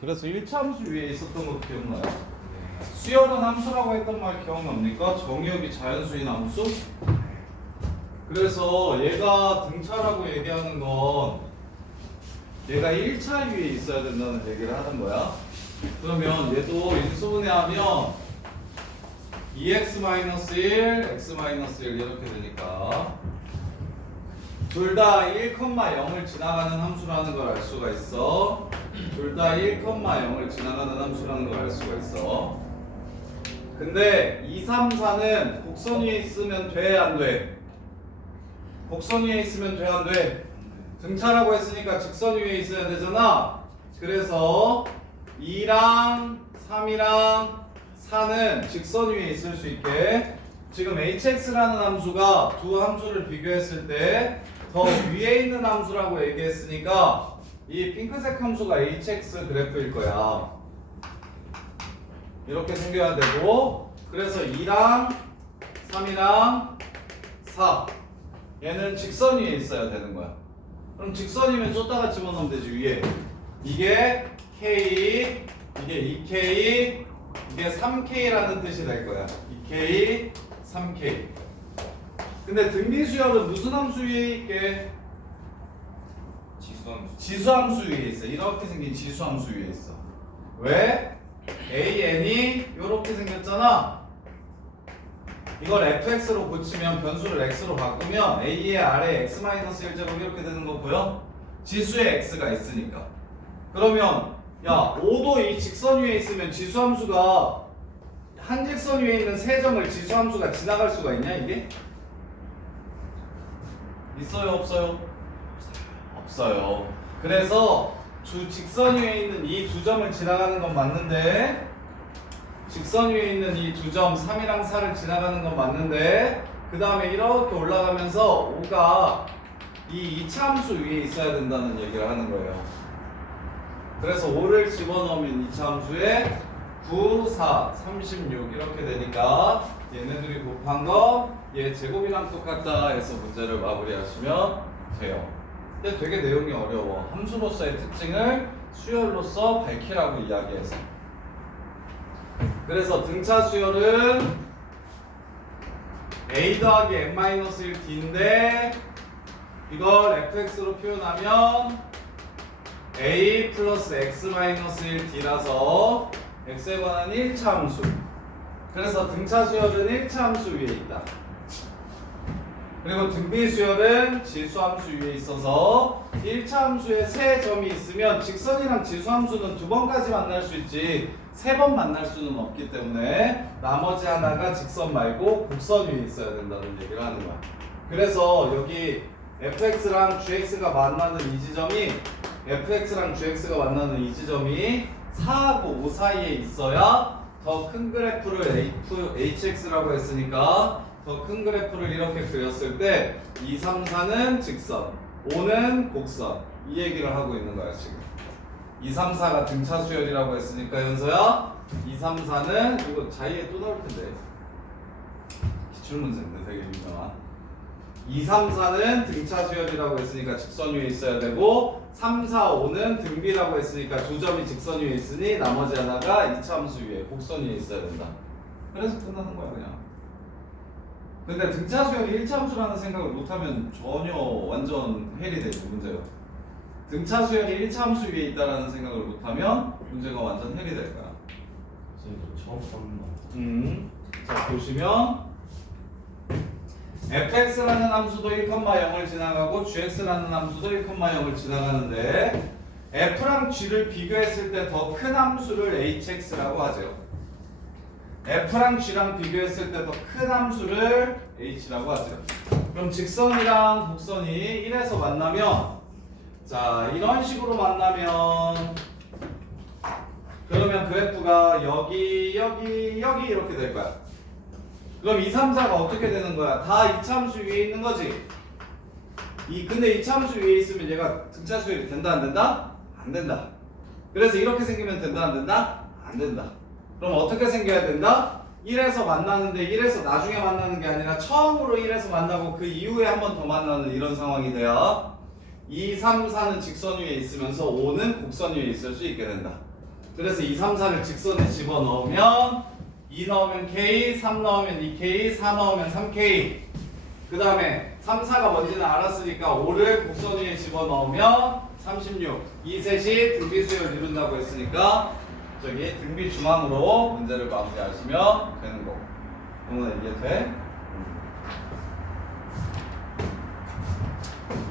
그래서 1차 함수 위에 있었던 거 기억나요? 수열은 함수라고 했던 말 기억납니까? 정의역이 자연수인 함수? 그래서 얘가 등차라고 얘기하는 건 얘가 1차 위에 있어야 된다는 얘기를 하는 거야. 그러면 얘도 인수분해하면 2x-1, x-1 이렇게 되니까 둘 다 1,0을 지나가는 함수라는 걸 알 수가 있어. 둘 다 1,0을 지나가는 함수라는 걸 알 수가 있어. 근데 2, 3, 4는 곡선 위에 있으면 돼, 안 돼? 곡선 위에 있으면 돼, 안 돼? 등차라고 했으니까 직선 위에 있어야 되잖아. 그래서 2랑 3이랑 4는 직선 위에 있을 수 있게 지금 hx라는 함수가 두 함수를 비교했을 때 더 위에 있는 함수라고 얘기했으니까 이 핑크색 함수가 hx 그래프일 거야. 이렇게 생겨야 되고, 그래서 2랑 3이랑 4 얘는 직선 위에 있어야 되는 거야. 그럼 직선이면 쫓다가 집어넣으면 되지. 위에 이게 k, 이게 2k, 이게 3k라는 뜻이 될 거야. 2k, 3k. 근데 등비수열은 무슨 함수 위에 있게? 지수함수. 지수함수 위에 있어. 이렇게 생긴 지수함수 위에 있어. 왜? an이 이렇게 생겼잖아. 이걸 fx로 고치면 변수를 x로 바꾸면 a의 아래 x-1제곱 이렇게 되는 거 보여? 지수에 x가 있으니까. 그러면 야 5도 이 직선 위에 있으면 지수함수가 한 직선 위에 있는 세 점을 지수함수가 지나갈 수가 있냐 이게? 있어요 없어요? 없어요. 그래서 주 직선 위에 있는 이 두 점을 지나가는 건 맞는데, 직선 위에 있는 이 두 점 3이랑 4를 지나가는 건 맞는데, 그 다음에 이렇게 올라가면서 5가 이 2차 함수 위에 있어야 된다는 얘기를 하는 거예요. 그래서 5를 집어넣으면 2차 함수에 9, 4, 36 이렇게 되니까 얘네들이 곱한 거 얘 제곱이랑 똑같다 해서 문제를 마무리하시면 돼요. 근데 되게 내용이 어려워. 함수로서의 특징을 수열로서 밝히라고 이야기해서. 그래서 등차 수열은 a 더하기 n-1d인데 이걸 fx로 표현하면 a 플러스 x-1d라서 x에 관한 1차 함수. 그래서 등차 수열은 1차 함수 위에 있다. 그리고 등비 수열은 지수 함수 위에 있어서 1차 함수에 세 점이 있으면 직선이랑 지수 함수는 두 번까지 만날 수 있지 세 번 만날 수는 없기 때문에 나머지 하나가 직선 말고 곡선 위에 있어야 된다는 얘기를 하는 거야. 그래서 여기 fx랑 gx가 만나는 이 지점이 fx랑 gx가 만나는 이 지점이 4하고 5 사이에 있어야 더 큰 그래프를 hx라고 했으니까 더 큰 그래프를 이렇게 그렸을 때 2, 3, 4는 직선, 5는 곡선 이 얘기를 하고 있는 거야 지금. 2, 3, 4가 등차 수열이라고 했으니까 현서야 2, 3, 4는 이거 자의에 또 나올 텐데 기출문제인데 되게 유명한 2, 3, 4는 등차 수열이라고 했으니까 직선 위에 있어야 되고 3, 4, 5는 등비라고 했으니까 두 점이 직선 위에 있으니 나머지 하나가 2차 함수 위에 곡선 위에 있어야 된다. 그래서 끝나는 거야 그냥. 근데 등차 수열이 1차 함수라는 생각을 못하면 전혀 완전 헬이 되죠 문제가. 등차 수열이 1차 함수 위에 있다라는 생각을 못하면 문제가 완전 헬이 될 거야. 선생님 저 처음 봤는 거. 자 보시면 fx라는 함수도 1,0을 지나가고 gx라는 함수도 1,0을 지나가는데 f랑 g를 비교했을 때 더 큰 함수를 hx라고 하죠. f랑 g랑 비교했을 때 더 큰 함수를 h라고 하죠. 그럼 직선이랑 곡선이 1에서 만나면 자 이런 식으로 만나면 그러면 그래프가 여기 여기 여기 이렇게 될 거야. 그럼 2, 3, 4가 어떻게 되는 거야? 다 2차 함수 위에 있는 거지? 근데 2차 함수 위에 있으면 얘가 등차 수열이 된다 안 된다? 안 된다. 그래서 이렇게 생기면 된다 안 된다? 안 된다. 그럼 어떻게 생겨야 된다? 1에서 만나는데 1에서 나중에 만나는 게 아니라 처음으로 1에서 만나고 그 이후에 한 번 더 만나는 이런 상황이 돼야 2, 3, 4는 직선 위에 있으면서 5는 곡선 위에 있을 수 있게 된다. 그래서 2, 3, 4를 직선에 집어넣으면 2 넣으면 K, 3 넣으면 2K, 4 넣으면 3K. 그 다음에 3, 4가 뭔지는 알았으니까 5를 곡선 위에 집어넣으면 36. 이 셋이 등비 수열을 이룬다고 했으니까 저기 등비 중앙으로 문제를 마무리하시면 되는 거고. 영훈아 이해돼?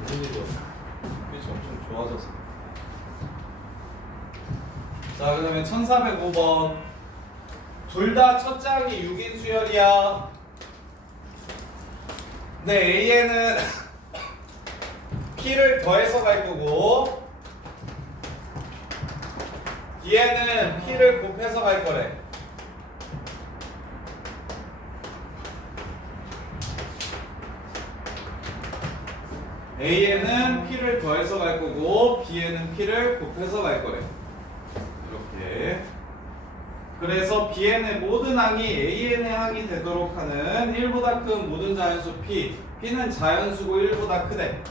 무슨 일이야? 빛이 엄청 좋아져서. 자, 그 다음에 1405번. 둘 다 첫 장이 6인 수열이야. 근데 A에는 P를 더해서 갈 거고 B에는 P를 곱해서 갈 거래. A에는 P를 더해서 갈 거고 B에는 P를 곱해서 갈 거래. 이렇게. 그래서 Bn의 모든 항이 An의 항이 되도록 하는 1보다 큰 모든 자연수 P. P는 자연수고 1보다 크대.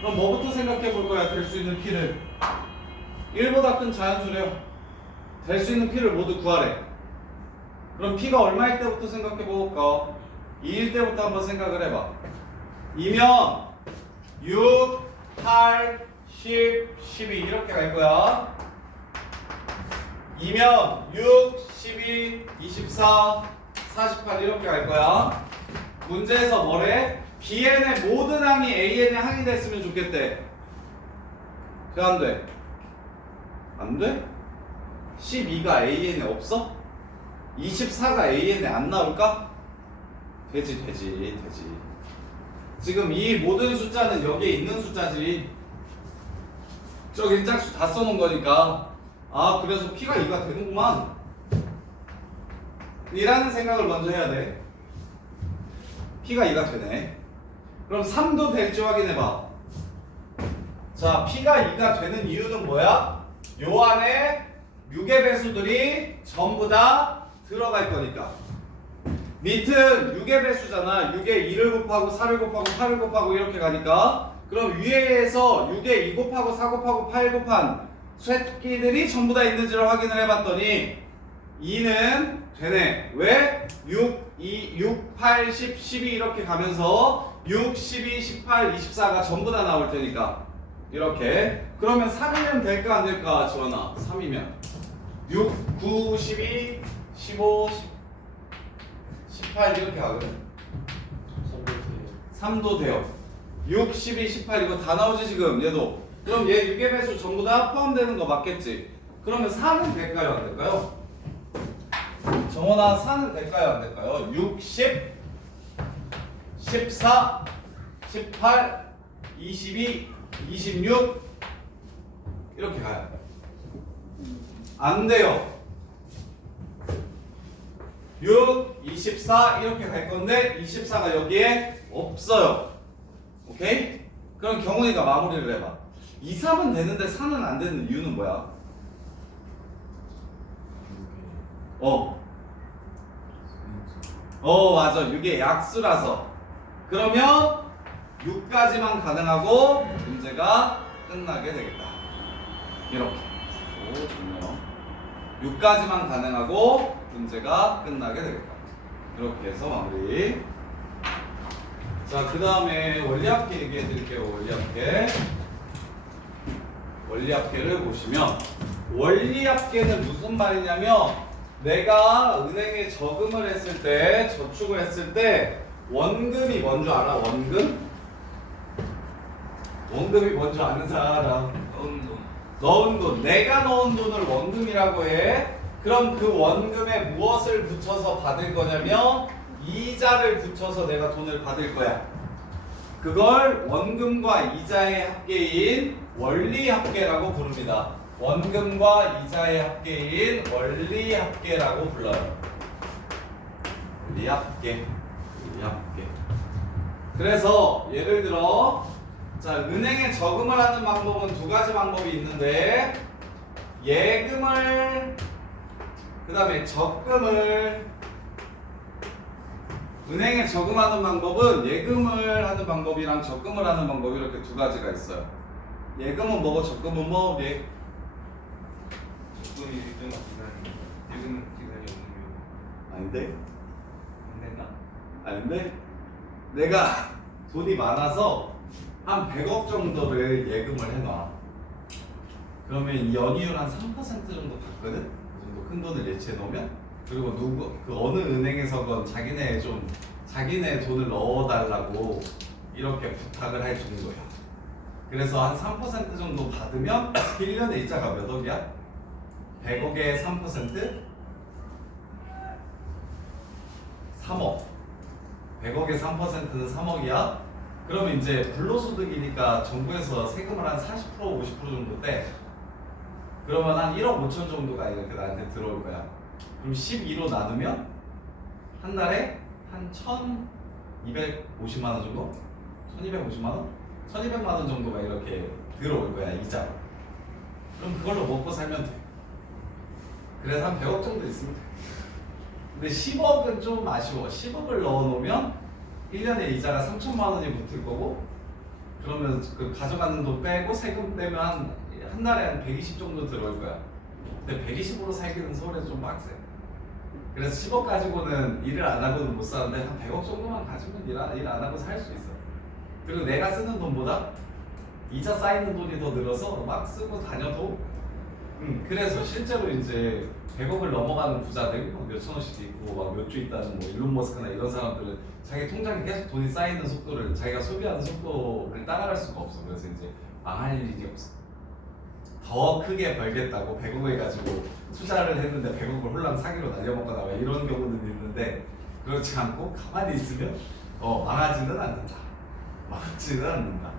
그럼 뭐부터 생각해 볼 거야? 될 수 있는 P를. 1보다 큰 자연수래요. 될 수 있는 P를 모두 구하래. 그럼 P가 얼마일 때부터 생각해 볼까? 2일 때부터 한번 생각을 해봐. 이면 6, 8, 10, 12 이렇게 갈 거야. 이면 6, 12, 24, 48 이렇게 갈 거야. 문제에서 뭐래? Bn의 모든 항이 An의 항이 됐으면 좋겠대. 그 안 돼. 안 돼? 12가 An에 없어? 24가 An에 안 나올까? 되지. 지금 이 모든 숫자는 여기에 있는 숫자지. 저기 짝수 다 써놓은 거니까. 아, 그래서 P가 2가 되는구만 이라는 생각을 먼저 해야 돼. P가 2가 되네. 그럼 3도 될지 확인해봐. 자, P가 2가 되는 이유는 뭐야? 요 안에 6의 배수들이 전부 다 들어갈 거니까. 밑은 6의 배수잖아. 6에 2를 곱하고 4를 곱하고 8을 곱하고 이렇게 가니까. 그럼 위에서 6에 2 곱하고 4 곱하고 8 곱한 쇠끼들이 전부 다 있는지를 확인을 해봤더니 2는 되네. 왜? 6, 8, 10, 12 이렇게 가면서 6, 12, 18, 24가 전부 다 나올 테니까 이렇게. 그러면 3이면 될까 안 될까? 지원아 3이면 6, 9, 12, 15, 18 이렇게 가거든. 3도 돼요. 6, 12, 18 이거 다 나오지 지금 얘도. 그럼 얘 6의 배수 전부 다 포함되는 거 맞겠지? 그러면 4는 될까요? 안 될까요? 정원아 4는 될까요? 안 될까요? 6, 10, 14, 18, 22, 26 이렇게 가요. 안 돼요. 6, 24 이렇게 갈 건데 24가 여기에 없어요. 오케이? 그럼 경훈이가 마무리를 해봐. 2, 3은 되는데 4는 안 되는 이유는 뭐야? 맞아. 6의 약수라서. 그러면 6까지만 가능하고 문제가 끝나게 되겠다. 이렇게. 오, 좋네요. 6까지만 가능하고 문제가 끝나게 되겠다. 이렇게 해서 마무리. 자, 그 다음에 원리합계 얘기해 드릴게요. 원리합계를 보시면 원리합계는 무슨 말이냐면 내가 은행에 저금을 했을 때, 저축을 했을 때 원금이 뭔 줄 알아? 원금이 뭔 줄 아는 사람? 넣은 돈. 내가 넣은 돈을 원금이라고 해. 그럼 그 원금에 무엇을 붙여서 받을 거냐면 이자를 붙여서 내가 돈을 받을 거야. 그걸 원금과 이자의 합계인 원리합계라고 부릅니다. 원금과 이자의 합계인 원리합계라고 불러요. 원리합계. 그래서 예를 들어 자, 은행에 저금을 하는 방법은 두 가지 방법이 있는데 예금을 그 다음에 적금을. 은행에 저금하는 방법은 예금을 하는 방법이랑 적금을 하는 방법이 이렇게 두 가지가 있어요. 예금은 뭐고 적금은 뭐? 지금 기간이 없는 아닌데? 안 된다. 아닌데? 내가 돈이 많아서 한 100억 정도를 예금을 해놔. 그러면 연이율 한 3% 정도 받거든? 그 정도 큰 돈을 예치해 놓으면. 그리고 그 어느 은행에서건 자기네 돈을 넣어달라고 이렇게 부탁을 할 정도야. 그래서 한 3% 정도 받으면 1년에 이자가 몇 억이야? 100억에 3%? 3억. 100억에 3%는 3억이야. 그러면 이제 불로소득이니까 정부에서 세금을 한 40% 50% 정도 떼. 그러면 한 1억 5천 정도가 이렇게 나한테 들어올 거야. 그럼 12로 나누면 한 달에 한 1,250만 원 정도? 1,250만 원? 1,200만 원 정도가 이렇게 들어올 거야, 이자. 그럼 그걸로 먹고 살면 돼. 그래서 한 100억 정도 있으면 돼. 근데 10억은 좀 아쉬워. 10억을 넣어놓으면 1년에 이자가 3천만 원이 붙을 거고, 그러면 그 가져가는 돈 빼고 세금 빼면 한 달에 한 120 정도 들어올 거야. 근데 120으로 살기는 서울에서 좀 빡세. 그래서 10억 가지고는 일을 안 하고는 못 사는데 한 100억 정도만 가지면 일 안 하고 살 수 있어. 그리고 내가 쓰는 돈보다 이자 쌓이는 돈이 더 늘어서 막 쓰고 다녀도 그래서 실제로 이제 100억을 넘어가는 부자들 몇천 원씩 있고 막 몇 주 있다는 뭐 일론 머스크나 이런 사람들은 자기 통장에 계속 돈이 쌓이는 속도를 자기가 소비하는 속도를 따라갈 수가 없어. 그래서 이제 망할 일이 없어. 더 크게 벌겠다고 100억을 가지고 투자를 했는데 100억을 홀랑 사기로 날려먹거나 막 이런 경우는 있는데 그렇지 않고 가만히 있으면 망하지는 않는다. 망하지는 않는다.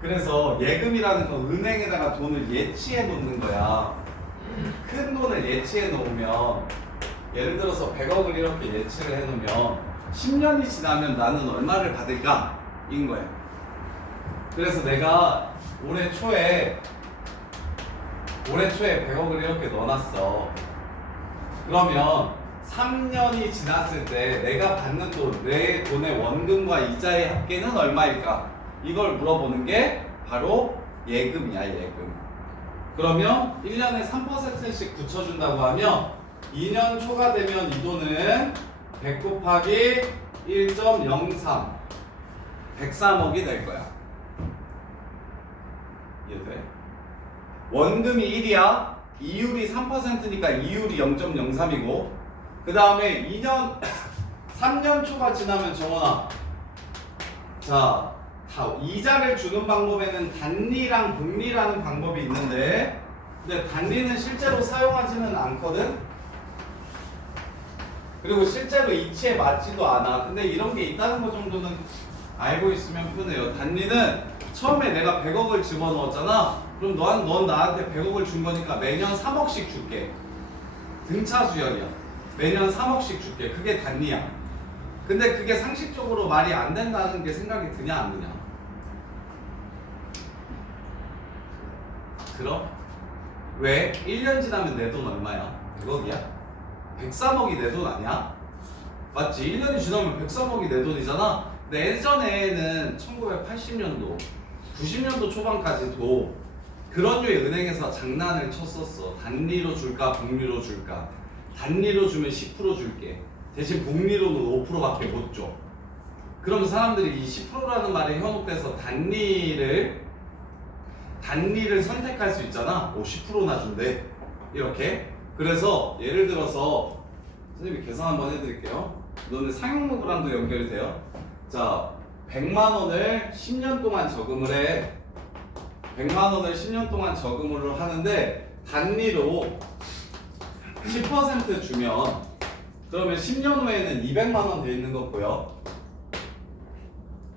그래서 예금이라는 건 은행에다가 돈을 예치해 놓는 거야. 큰 돈을 예치해 놓으면 예를 들어서 100억을 이렇게 예치를 해 놓으면 10년이 지나면 나는 얼마를 받을까? 인 거야. 그래서 내가 올해 초에 100억을 이렇게 넣어놨어. 그러면 3년이 지났을 때 내가 받는 돈, 내 돈의 원금과 이자의 합계는 얼마일까? 이걸 물어보는 게 바로 예금이야, 예금. 그러면 1년에 3%씩 붙여준다고 하면 2년 초가 되면 이 돈은 100 곱하기 1.03 103억이 될 거야. 이해돼? 원금이 1이야. 이율이 3%니까 이율이 0.03이고 그 다음에 3년 초가 지나면 정원아 자 이자를 주는 방법에는 단리랑 복리라는 방법이 있는데 근데 단리는 실제로 사용하지는 않거든. 그리고 실제로 이치에 맞지도 않아. 근데 이런 게 있다는 거 정도는 알고 있으면 편해요. 단리는 처음에 내가 100억을 집어넣었잖아. 그럼 넌 나한테 100억을 준 거니까 매년 3억씩 줄게. 등차 수열이야. 매년 3억씩 줄게. 그게 단리야. 근데 그게 상식적으로 말이 안 된다는 게 생각이 드냐 안 드냐? 들어? 왜? 1년 지나면 내 돈 얼마야? 100억이야? 103억이 내 돈 아니야? 맞지? 1년이 지나면 103억이 내 돈이잖아? 근데 예전에는 1980년도, 90년도 초반까지도 그런 류의 은행에서 장난을 쳤었어. 단리로 줄까, 복리로 줄까? 단리로 주면 10% 줄게. 대신 복리로는 5%밖에 못 줘. 그러면 사람들이 이 10%라는 말에 현혹돼서 단리를 선택할 수 있잖아. 10%나 준대. 이렇게. 그래서 예를 들어서 선생님이 계산 한번 해드릴게요. 너네 상용로 불안도 연결이 돼요. 자, 100만 원을 10년 동안 저금을 해. 100만 원을 10년 동안 저금을 하는데 단리로 10% 주면 그러면 10년 후에는 200만 원 돼 있는 거 보여?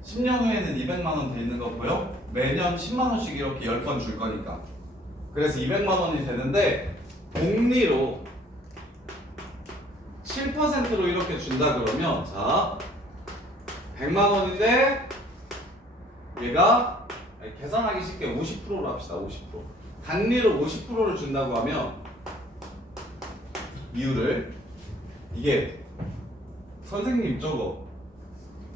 10년 후에는 200만 원 돼 있는 거 보여? 매년 10만 원씩 이렇게 10번 줄 거니까. 그래서 200만 원이 되는데 복리로 7%로 이렇게 준다 그러면 자 100만 원인데 얘가 계산하기 쉽게 50%로 합시다. 50%. 단리로 50%를 준다고 하면 이유를 이게 선생님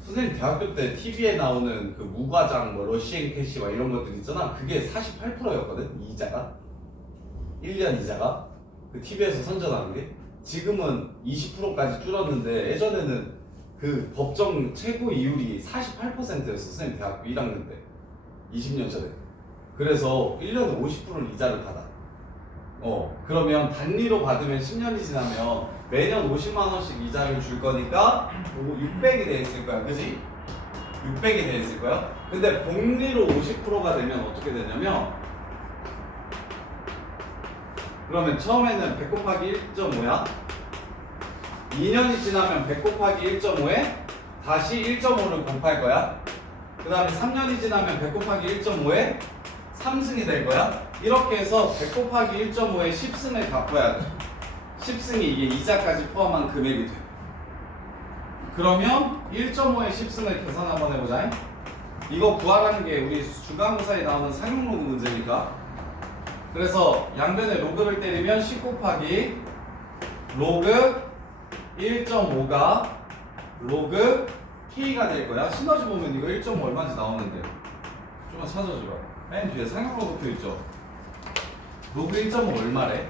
선생님 대학교 때 TV에 나오는 그 무과장 뭐 러시앤 캐시와 이런 것들 있잖아. 그게 48%였거든. 이자가 1년 이자가. 그 TV에서 선전하는 게 지금은 20%까지 줄었는데 예전에는 그 법정 최고 이율이 48%였어. 선생님 대학교 1학년 때 20년 전에. 그래서 1년에 50%를 이자를 받아. 그러면 단리로 받으면 10년이 지나면 매년 50만 원씩 이자를 줄 거니까 600이 돼 있을 거야. 그지? 600이 돼 있을 거야. 근데 복리로 50%가 되면 어떻게 되냐면 그러면 처음에는 100 곱하기 1.5야. 2년이 지나면 100 곱하기 1.5에 다시 1.5를 곱할 거야. 그 다음에 3년이 지나면 100 곱하기 1.5에 3승이 될 거야. 이렇게 해서 100 곱하기 1.5에 10승을 갚아야 돼. 10승이 이게 이자까지 포함한 금액이 돼. 그러면 1.5에 10승을 계산 한번 해보자. 이거 구하라는 게 우리 중간고사에 나오는 상용로그 문제니까. 그래서 양변에 로그를 때리면 10 곱하기 로그 1.5가 로그 K가 될 거야. 시너지 보면 이거 1.5 얼마인지 나오는데 좀만 찾아줘봐. 맨 뒤에 상용로그 표 있죠. 로그 1.5 얼마래?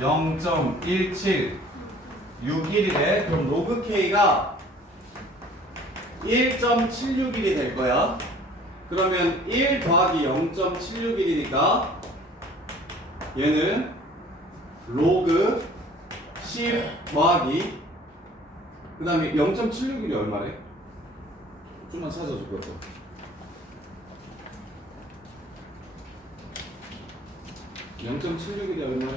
영 0.1761이래. 그럼 로그 K가 1.761이 될 거야. 그러면 1 더하기 0.761이니까 얘는 로그 10 더하기 그 다음에 0.761이 얼마래? 좀만 찾아줄 것같아. 0.761이 얼마래?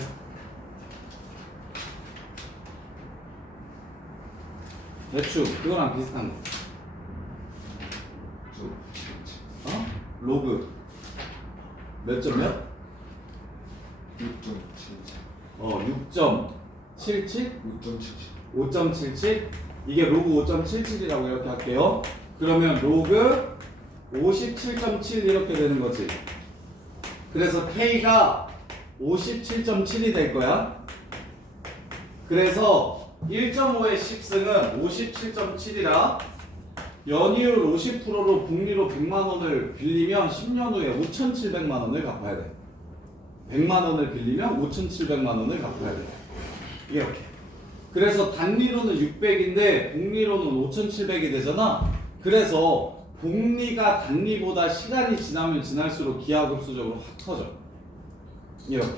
대충 그거랑 비슷한 거. 로그 몇 점 몇? 6.77? 5.77? 이게 로그 5.77이라고 이렇게 할게요. 그러면 로그 57.7 이렇게 되는 거지. 그래서 K가 57.7이 될 거야. 그래서 1.5의 10승은 57.7이라 연이율 50%로 복리로 100만 원을 빌리면 10년 후에 5,700만 원을 갚아야 돼. 100만 원을 빌리면 5,700만 원을 갚아야 돼. 이렇게. 그래서 단리로는 600인데 복리로는 5,700이 되잖아. 그래서 복리가 단리보다 시간이 지나면 지날수록 기하급수적으로 확 커져. 이렇게.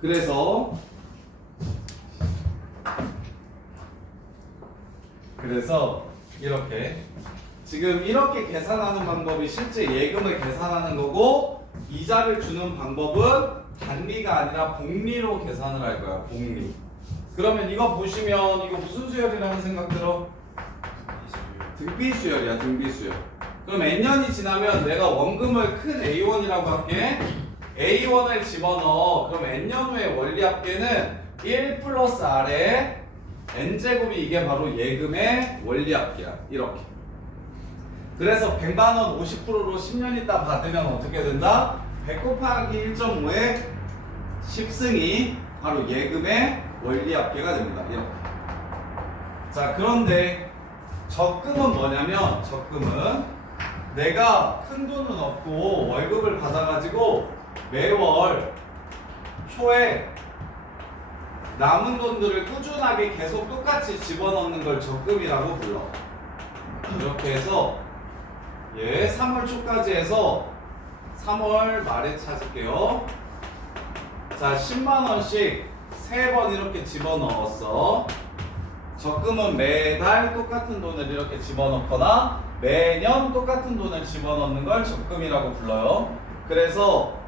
그래서 이렇게 지금 이렇게 계산하는 방법이 실제 예금을 계산하는 거고 이자를 주는 방법은 단리가 아니라 복리로 계산을 할 거야. 복리. 그러면 이거 보시면 이거 무슨 수열이라는 생각 들어? 등비수열이야. 등비수열. 그럼 n년이 지나면 내가 원금을 큰 A1이라고 할게. A1을 집어넣어. 그럼 n년 후에 원리합계는 1 플러스 R에 n제곱이 이게 바로 예금의 원리합계야. 이렇게. 그래서 100만 원 50%로 10년 있다 받으면 어떻게 된다? 100 곱하기 1.5에 10승이 바로 예금의 원리합계가 됩니다. 이렇게. 자, 그런데 적금은 뭐냐면 적금은 내가 큰 돈은 없고 월급을 받아가지고 매월 초에 남은 돈들을 꾸준하게 계속 똑같이 집어넣는 걸 적금이라고 불러. 이렇게 해서 3월 초까지 해서 3월 말에 찾을게요. 자, 10만 원씩 3번 이렇게 집어넣었어. 적금은 매달 똑같은 돈을 이렇게 집어넣거나 매년 똑같은 돈을 집어넣는 걸 적금이라고 불러요. 그래서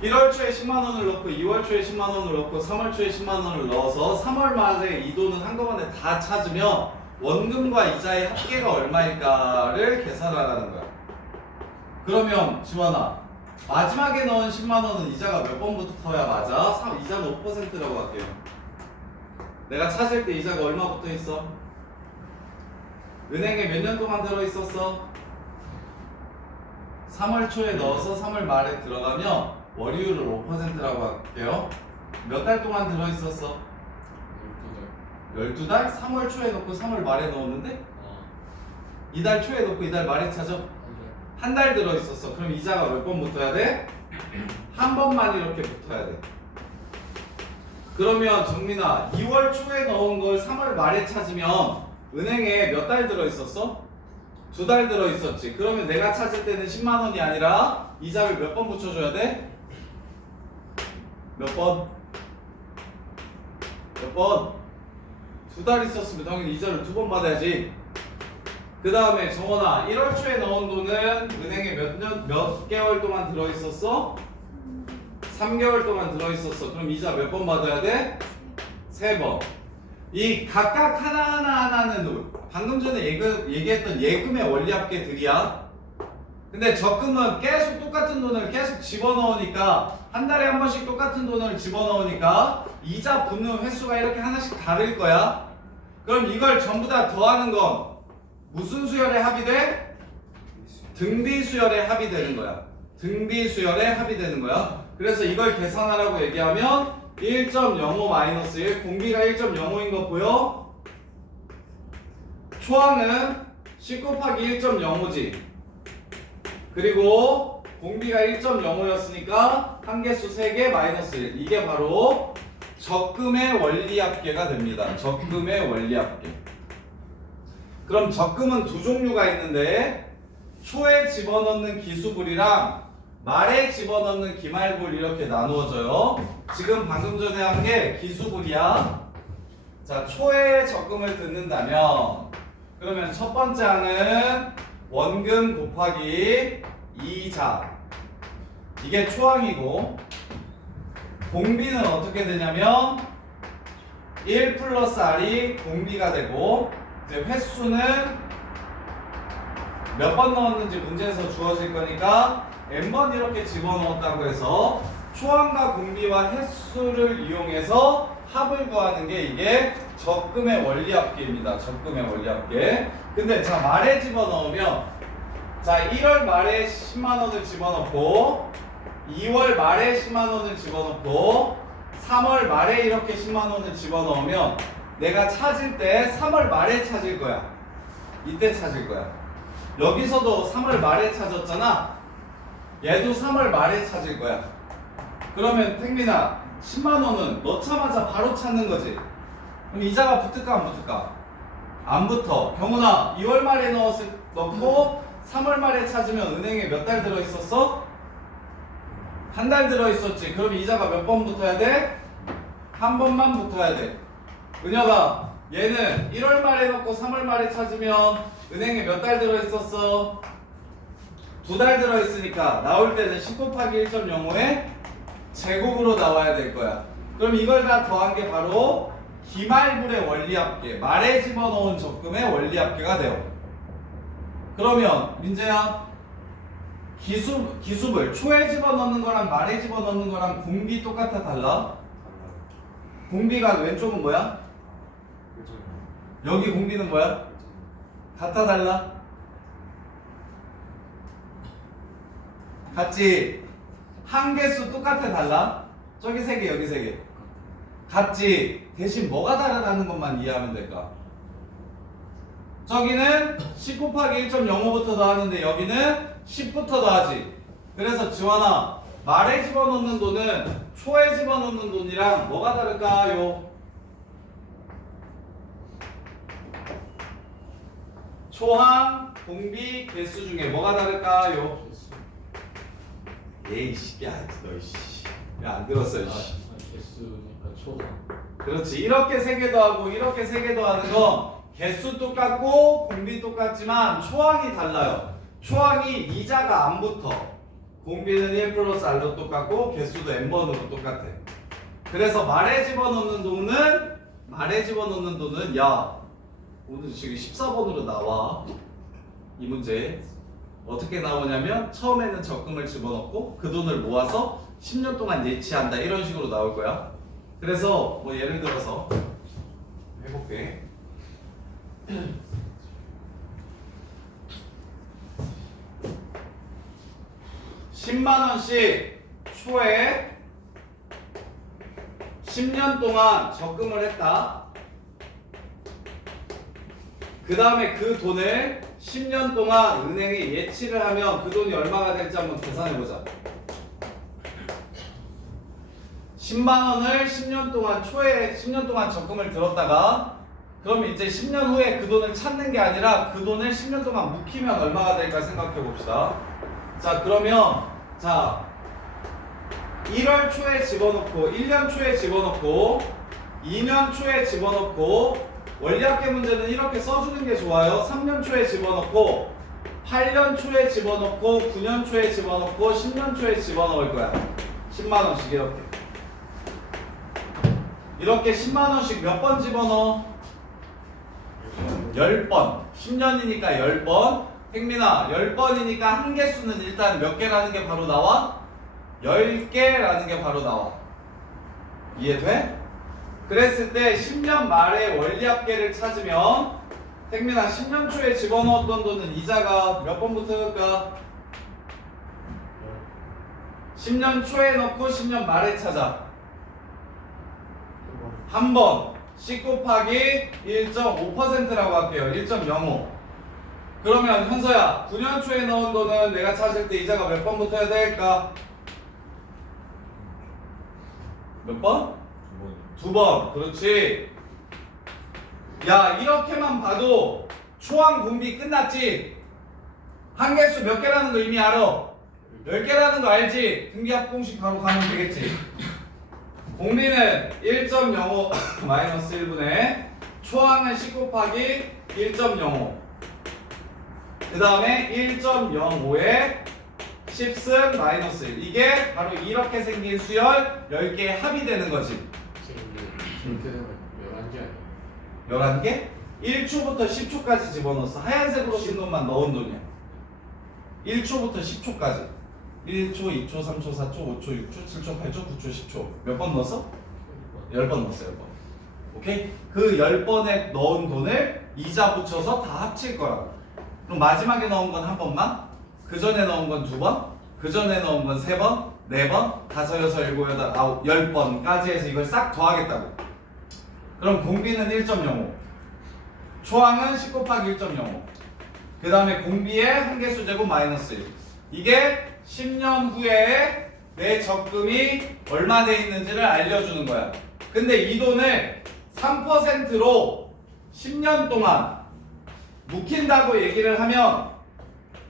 1월 초에 10만 원을 넣고 2월 초에 10만 원을 넣고 3월 초에 10만 원을 넣어서 3월 말에 이 돈은 한꺼번에 다 찾으면 원금과 이자의 합계가 얼마일까를 계산하라는 거야. 그러면 지원아, 마지막에 넣은 10만 원은 이자가 몇 번부터야 맞아? 이자는 5%라고 할게요. 내가 찾을 때 이자가 얼마부터 있어? 은행에 몇 년 동안 들어있었어? 3월 초에 넣어서 3월 말에 들어가면 월이율을 5%라고 할게요. 몇 달 동안 들어있었어? 12달? 3월 초에 넣고 3월 말에 넣었는데 이달 초에 넣고 이달 말에 찾아. 한 달 들어 있었어. 그럼 이자가 몇 번 붙어야 돼? 한 번만 이렇게 붙어야 돼. 그러면 정민아 2월 초에 넣은 걸 3월 말에 찾으면 은행에 몇 달 들어 있었어? 2달 들어 있었지. 그러면 내가 찾을 때는 10만 원이 아니라 이자를 몇 번 붙여줘야 돼? 몇 번? 몇 번? 2달 있었으면 당연히 이자를 2번 받아야지. 그 다음에 정원아 1월 초에 넣은 돈은 은행에 몇 개월 동안 들어있었어? 3개월 동안 들어있었어. 그럼 이자 몇 번 받아야 돼? 3번. 이 각각 하나는 방금 전에 얘기했던 예금의 원리합계들이야. 근데 적금은 계속 똑같은 돈을 계속 집어넣으니까 한 달에 한 번씩 똑같은 돈을 집어넣으니까 이자 붙는 횟수가 이렇게 하나씩 다를 거야. 그럼 이걸 전부 다 더하는 건 무슨 수열의 합이 돼? 등비 수열의 합이 되는 거야. 등비 수열의 합이 되는 거야. 그래서 이걸 계산하라고 얘기하면 1.05 마이너스 1, 공비가 1.05인 거 보여? 초항은 10 곱하기 1.05지. 그리고 공비가 1.05였으니까 한개수 3개 마이너스 1. 이게 바로 적금의 원리합계가 됩니다. 적금의 원리합계. 그럼 적금은 두 종류가 있는데 초에 집어넣는 기수불이랑 말에 집어넣는 기말불 이렇게 나누어져요. 지금 방금 전에 한 게 기수불이야. 자, 초에 적금을 듣는다면 그러면 첫 번째 항은 원금 곱하기 이자. 이게 초항이고 공비는 어떻게 되냐면 1 플러스 R이 공비가 되고 이제 횟수는 몇 번 넣었는지 문제에서 주어질 거니까 n번 이렇게 집어넣었다고 해서 초항과 공비와 횟수를 이용해서 합을 구하는 게 이게 적금의 원리합계입니다. 적금의 원리합계. 근데 자 말에 집어넣으면 자 1월 말에 10만 원을 집어넣고 2월 말에 10만 원을 집어넣고 3월 말에 이렇게 10만 원을 집어넣으면 내가 찾을 때 3월 말에 찾을 거야. 이때 찾을 거야. 여기서도 3월 말에 찾았잖아. 얘도 3월 말에 찾을 거야. 그러면 택민아 10만 원은 넣자마자 바로 찾는 거지. 그럼 이자가 붙을까 안 붙을까? 안 붙어. 경훈아 2월 말에 넣고 3월 말에 찾으면 은행에 몇 달 들어 있었어? 한 달 들어 있었지. 그럼 이자가 몇 번 붙어야 돼? 한 번만 붙어야 돼. 은혁아 얘는 1월 말에 넣고 3월 말에 찾으면 은행에 몇 달 들어 있었어? 2달 들어 있으니까 나올 때는 10 곱하기 1.05에 제곱으로 나와야 될 거야. 그럼 이걸 다 더한 게 바로 기말불의 원리합계, 말에 집어넣은 적금의 원리합계가 돼요. 그러면 민재야 기수불 초에 집어넣는 거랑 말에 집어넣는 거랑 공비 똑같아 달라? 공비가 왼쪽은 뭐야? 여기 공비는 뭐야? 같아 달라? 같지? 한 개수 똑같아 달라? 저기 3개 여기 3개 같지? 대신 뭐가 다르다는 것만 이해하면 될까? 저기는 10 곱하기 1.05부터 더하는데 여기는 10부터 더하지. 그래서 지원아 말에 집어넣는 돈은 초에 집어넣는 돈이랑 뭐가 다를까요? 초항, 공비, 개수 중에 뭐가 다를까요? 에이씨, 야, 너 씨, 안 들었어, 씨. 개수니까 초가. 그렇지. 이렇게 3개 더하고 이렇게 3개 더하는 건 개수 똑같고 공비 똑같지만 초항이 달라요. 초항이 이자가 안 붙어. 공비는 1 플러스 R로 똑같고 개수도 n번으로 똑같아. 그래서 말에 집어넣는 돈은 야 오늘 지금 14번으로 나와. 이 문제 어떻게 나오냐면 처음에는 적금을 집어넣고 그 돈을 모아서 10년 동안 예치한다 이런 식으로 나올 거야. 그래서 뭐 예를 들어서 해볼게. 10만 원씩 초에 10년 동안 적금을 했다. 그 다음에 그 돈을 10년 동안 은행에 예치를 하면 그 돈이 얼마가 될지 한번 계산해보자. 10만 원을 10년 동안 초에 10년 동안 적금을 들었다가 그러면 이제 10년 후에 그 돈을 찾는 게 아니라 그 돈을 10년 동안 묵히면 얼마가 될까 생각해 봅시다. 자, 그러면 자 1월 초에 집어넣고 1년 초에 집어넣고 2년 초에 집어넣고 원리합계 문제는 이렇게 써주는 게 좋아요. 3년 초에 집어넣고 8년 초에 집어넣고 9년 초에 집어넣고 10년 초에 집어넣을 거야. 10만 원씩 이렇게 10만 원씩 몇 번 집어넣어? 10번. 10년이니까 10번. 혜민아, 10번이니까 한 개수는 일단 몇 개라는 게 바로 나와? 10개라는 게 바로 나와. 이해돼? 그랬을 때 10년 말에 원리합계를 찾으면 혜민아 10년 초에 집어넣었던 돈은 이자가 몇 번부터일까? 10년 초에 넣고 10년 말에 찾아. 한 번 10 곱하기 1.5%라고 할게요. 1.05. 그러면 현서야 9년 초에 넣은 돈은 내가 찾을 때 이자가 몇 번부터 해야 될까? 몇 번? 2번. 그렇지. 야, 이렇게만 봐도 초항 공비 끝났지? 한 개수 몇 개라는 거 이미 알아? 10개라는 거 알지? 등기합 공식 바로 가면 되겠지. 공비는 1.05 마이너스 1분의 초항은 10 곱하기 1.05. 그 다음에 1.05에 10승 마이너스 1. 이게 바로 이렇게 생긴 수열 10개의 합이 되는 거지. 이렇게 되면 11개 아니에요? 11개? 1초부터 10초까지 집어넣었어. 하얀색으로 쓴 것만 넣은 돈이야. 1초부터 10초까지. 1초, 2초, 3초, 4초, 5초, 6초, 7초, 8초, 9초, 10초. 몇 번 넣었어? 10번 넣었어, 10번. 오케이? 그 10번에 넣은 돈을 이자 붙여서 다 합칠 거라고. 그럼 마지막에 넣은 건 한 번만? 그 전에 넣은 건 2번? 그 전에 넣은 건 3번? 4번? 5, 6, 7, 8, 9, 10번까지 해서 이걸 싹 더하겠다고. 그럼 공비는 1.05. 초항은 10 곱하기 1.05. 그 다음에 공비의 한 개수 제곱 마이너스 1. 이게 10년 후에 내 적금이 얼마 돼 있는지를 알려주는 거야. 근데 이 돈을 3%로 10년 동안 묵힌다고 얘기를 하면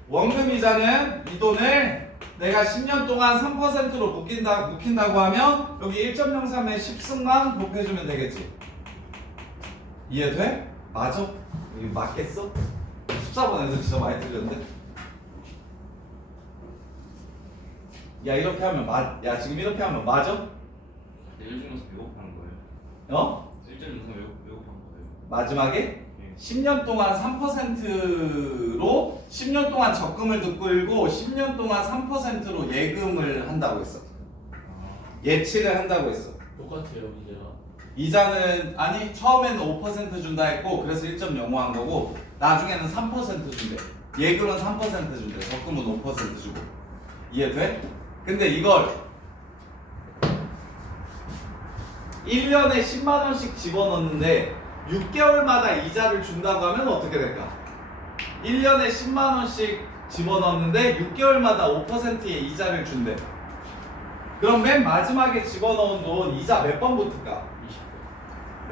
원금이자는 이 돈을 내가 10년 동안 3%로 묵힌다고 하면 여기 1.03에 10승만 곱해주면 되겠지. 이해돼? 맞아? 이게 맞겠어? 14번 애들 진짜 많이 틀렸는데? 야, 이렇게 하면 야, 지금 이렇게 하면 맞아? 1.03 왜곡한 거예요? 어? 1.03 왜곡한 거예요? 마지막에 예. 10년 동안 3%로 10년 동안 적금을 끌고 10년 동안 3%로 예금을 한다고 했어. 예치를 한다고 했어. 똑같아요 이제가. 이자는 아니 처음에는 5% 준다 했고 그래서 1.05 한 거고 나중에는 3% 준대. 예금은 3% 준대. 적금은 5% 주고. 이해돼? 근데 이걸 1년에 10만 원씩 집어넣는데 6개월마다 이자를 준다고 하면 어떻게 될까? 1년에 10만 원씩 집어넣는데 6개월마다 5%의 이자를 준대. 그럼 맨 마지막에 집어넣은 돈 이자 몇 번 붙을까?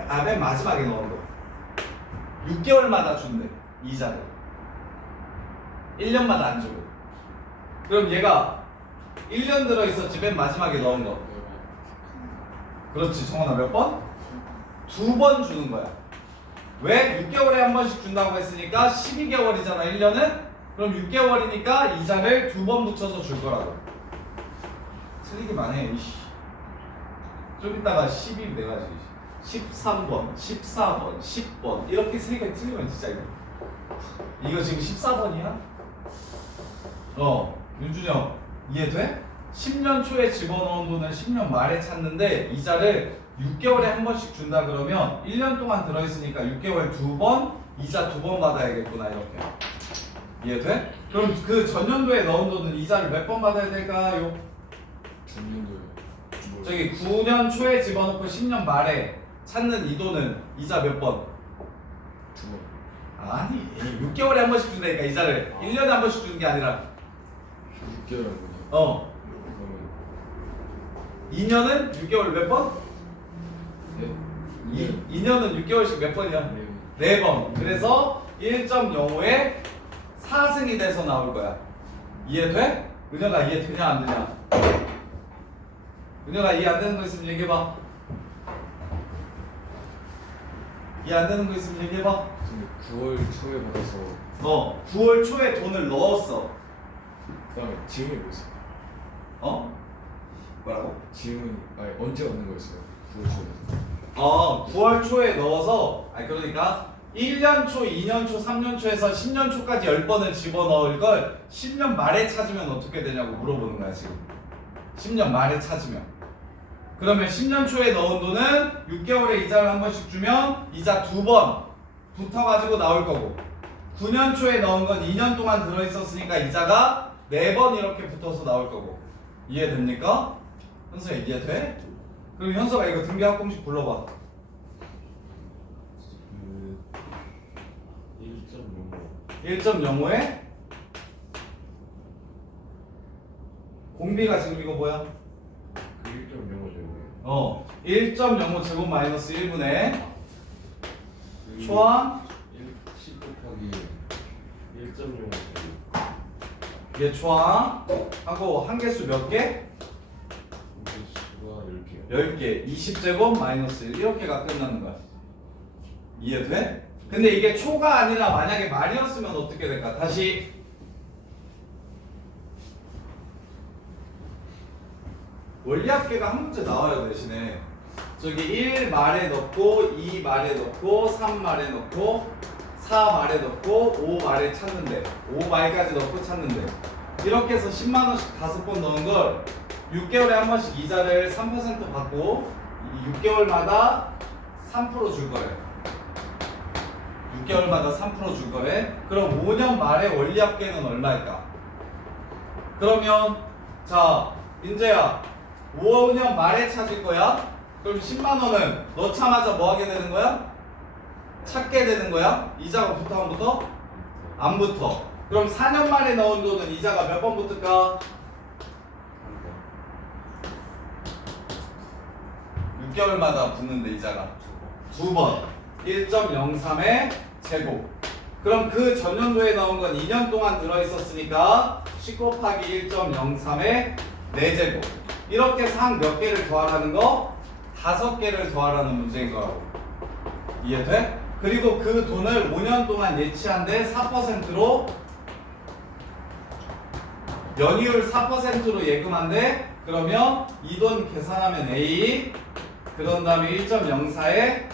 20번. 맨 마지막에 넣은 거 6개월마다 준대 이자를. 1년마다 안 주고. 그럼 얘가 1년 들어있었지 맨 마지막에 넣은 거. 그렇지 정원아 몇 번? 2번 주는 거야. 왜? 6개월에 한 번씩 준다고 했으니까 12개월이잖아 1년은? 그럼 6개월이니까 이자를 2번 붙여서 줄 거라고. 틀리기만 해. 좀 이따가 12 내가지 13번, 14번, 10번 이렇게 3개 틀리면 진짜 이거 지금 14번이야? 윤준영 이해돼? 10년 초에 집어넣은 돈을 10년 말에 찾는데 이자를 6개월에 한 번씩 준다 그러면 1년 동안 들어있으니까 6개월 2번 이자 2번 받아야겠구나 이렇게. 이해돼? 그럼 그 전년도에 넣은 돈은 이자를 몇 번 받아야 될까요? 작년도에 저기 9년 초에 집어넣고 10년 말에 찾는 이 돈은 이자 몇 번? 2번. 아니 6개월에 한 번씩 준다니까 이자를 1년에 한 번씩 주는 게 아니라 6개월이군요. 그러면 2년은 6개월 몇 번? 네. 2년은 6개월씩 몇 번이야? 네. 4번. 그래서 1.05에 4승이 돼서 나올 거야. 이해돼? 은혁아 이해되냐 안 되냐? 은혁아 이해 안 되는 거 있으면 얘기해봐. 이해 안 되는 거 있으면 얘기해봐. 근데 9월 초에 받아서 9월 초에 돈을 넣었어. 그다음에 지금이 뭐였어요? 뭐라고? 지금은 아니 언제 얻는 거였어요? 9월 초에서. 9월 초에 넣어서 그러니까 1년 초, 2년 초, 3년 초에서 10년 초까지 10번을 집어넣을 걸 10년 말에 찾으면 어떻게 되냐고 물어보는 거야 지금. 10년 말에 찾으면. 그러면 10년 초에 넣은 돈은 6개월에 이자를 한 번씩 주면 이자 2번 붙어가지고 나올 거고 9년 초에 넣은 건 2년 동안 들어있었으니까 이자가 4번 이렇게 붙어서 나올 거고 이해됩니까? 현수야 이해돼? 그럼 현수가 이거 등비합공식 불러봐. 1.05에 공비가 지금 이거 뭐야? 1.05 제곱 마이너스 1분의 초항 10 곱하기 1.05. 얘 초항 하고 한개수 몇 개? 수가 10개요. 10개 20제곱 마이너스 1 이렇게가 끝나는 거야. 이해돼? 근데 이게 초가 아니라 만약에 말이었으면 어떻게 될까? 다시 원리합계가 한 문제 나와요. 대신에 저기 1 말에 넣고 2 말에 넣고 3 말에 넣고 4 말에 넣고 5 말에 찾는데 5 말까지 넣고 찾는데 이렇게 해서 10만 원씩 5번 넣은 걸 6개월에 한 번씩 이자를 3% 받고 6개월마다 3% 줄 거래. 6개월마다 3% 줄 거래. 그럼 5년 말에 원리합계는 얼마일까? 그러면 자 민재야 5년 말에 찾을 거야. 그럼 10만 원은 넣자마자 뭐 하게 되는 거야? 찾게 되는 거야? 이자가 붙어 안 붙어? 안 붙어. 그럼 4년 만에 넣은 돈은 이자가 몇 번 붙을까? 6개월마다 붙는데 이자가 2번 1.03의 제곱. 그럼 그 전년도에 넣은 건 2년 동안 들어있었으니까 10 곱하기 1.03의 4제곱. 이렇게 상 몇 개를 더하라는 거? 5개를 더하라는 문제인 거라고. 이해돼? 그리고 그 돈을 5년 동안 예치한데 4%로 연이율 4%로 예금한대. 그러면 이 돈 계산하면 A 그런 다음에 1.04에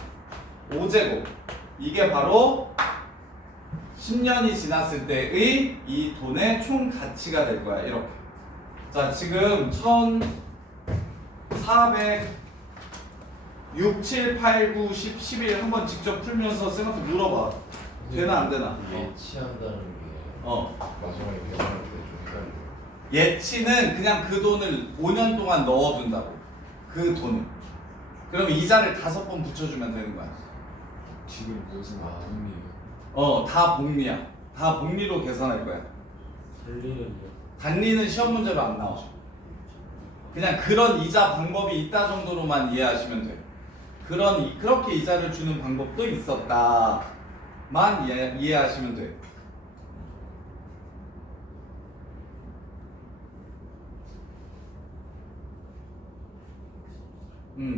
5제곱. 이게 바로 10년이 지났을 때의 이 돈의 총 가치가 될 거야. 이렇게. 자, 지금 1400 6, 7, 8, 9, 10, 11 한번 직접 풀면서 쌤한테 물어봐. 되나 안 되나? 예치한다는 게 마지막에 계산할 때 좀 헷갈려요. 예치는 그냥 그 돈을 5년 동안 넣어둔다고. 그 돈을. 그럼 이자를 5번 붙여주면 되는 거야. 지금 무슨 의미예요? 다 복리야. 다 복리로 계산할 거야. 달리는요? 단리는 시험 문제로 안 나와. 그냥 그런 이자 방법이 있다 정도로만 이해하시면 돼. 그렇게 이자를 주는 방법도 있었다만 이해하시면 돼.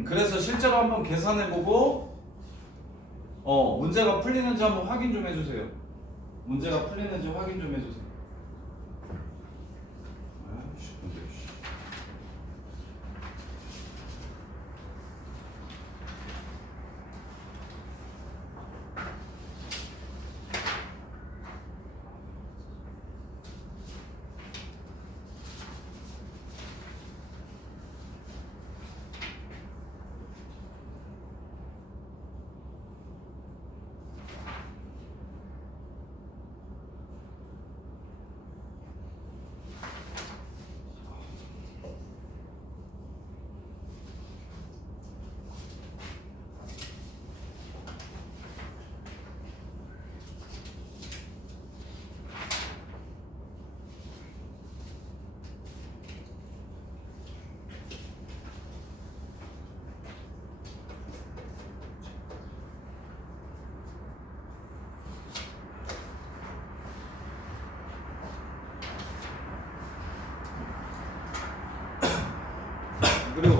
그래서 실제로 한번 계산해보고 문제가 풀리는지 한번 확인 좀 해주세요. 문제가 풀리는지 확인 좀 해주세요.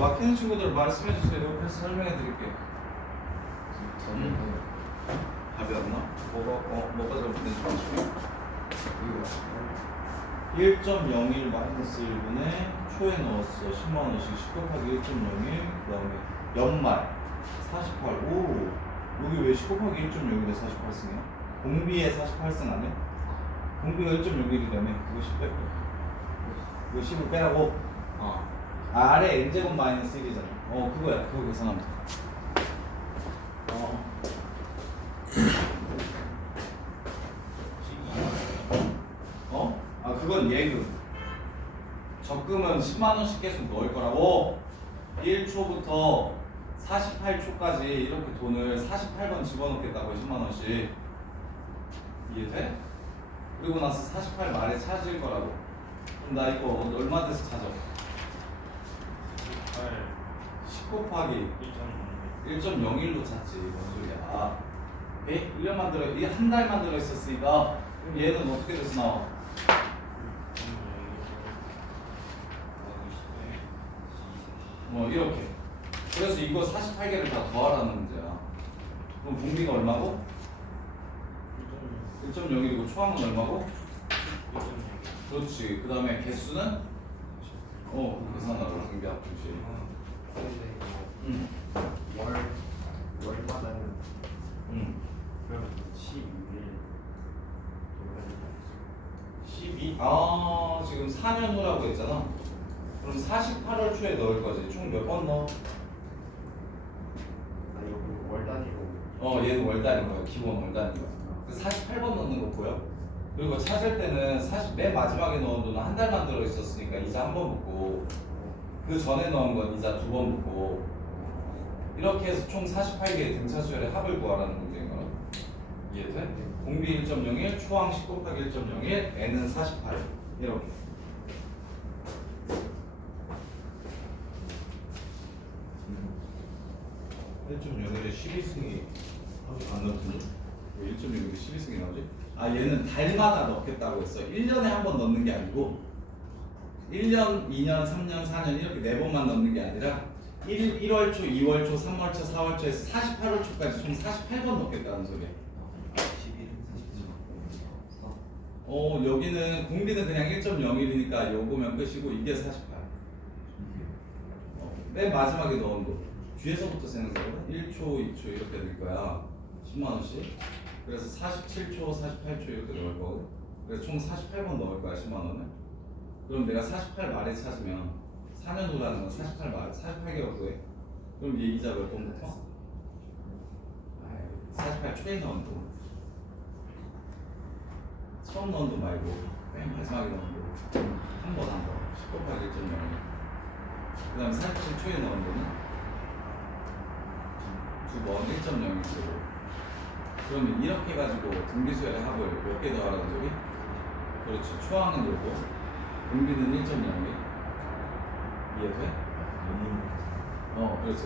막히는 친구들 말씀해 주세요. 옆에서 설명해 드릴게요. 답이 안 나? 뭐가 잘못된지 보시면 1.01 마이너스 1분에 초에 넣었어. 10만 원씩 10 곱하기 1.01 그 다음에 연말 48. 오 여기 왜 10 곱하기 1.01에 48승이야? 공비에 48승 아니야? 공비가 1.01이기 때문에 그거 10 뺄 거야. 이거 10을 빼라고? 아래 n제곱 마이너스 1이잖아. 그거야. 그거 계산하면 돼. 그건 예금. 적금은 10만 원씩 계속 넣을 거라고. 1초부터 48초까지 이렇게 돈을 48번 집어넣겠다고 10만 원씩. 이해돼? 그리고 나서 48 말에 찾을 거라고. 그럼 나 이거 얼마 돼서 찾아? 10 곱하기 1.01로 찾지. 뭔 소리야? 오케이? 1년만 들어, 이게 한 달만 들어 있었으니까 그럼 얘는 어떻게 돼서 나와? 이렇게. 그래서 이거 48개를 다 더하라는 문제야. 그럼 공비가 얼마고? 1.01이고 초항은 얼마고? 그렇지. 그 다음에 개수는? 계산하고 공비 앞두시. 월마다는 그러면 12? 지금 4년 후라고 했잖아. 그럼 48월 초에 넣을 거지. 총 몇 번 넣어? 아니 월 단위로 얘는 월 단위인 거야. 기본 월 단위인 거야. 48번 넣는 거 보여? 그리고 찾을 때는 맨 마지막에 넣은 돈은 한 달만 들어 있었으니까 이자 한 번 붙고 그 전에 넣은 건 이자 두 번 붙고 이렇게 해서 총 48개의 등차수열의 합을 구하라는 문제인 거야. 이해돼? 공비 1.01, 초항 10 곱하기 1.01, n은 48 이렇게. 1.01에 12승이 안 넣더니 왜 1.01에 12승이 나오지? 얘는 달마다 넣겠다고 했어. 1년에 한 번 넣는 게 아니고 1년, 2년, 3년, 4년 이렇게 4번만 넣는 게 아니라 1월 초, 2월 초, 3월 초, 4월 초에서 48월 초까지 총 48번 넣겠다는 소리야. 여기는 공비는 그냥 1.01이니까 요거면 끝이고 이게 48. 맨 마지막에 넣은 거 뒤에서부터 세는 거거든. 1초, 2초 이렇게 될 거야. 10만 원씩. 그래서 47초, 48초 이렇게 넣을 거거든. 그래서 총 48번 넣을 거야 10만 원을. 그럼 내가 48 말에 찾으면 4년 후라는 건 48 말, 48개월 후에. 그럼 얘 이자 몇 번부터? 48 초에 넣은 돈. 처음 넣은 돈 말고 맨 마지막에 넣은 돈. 한 번. 10 곱하기 1.0. 그 다음에 47 초에 넣은 돈은 두 번 1.0이고. 그러면 이렇게 해가지고 등비수열의 합을 몇 개 더하라는 소리? 그렇지. 초항은 요거, 공비는 1.01. 이해돼? 그렇지.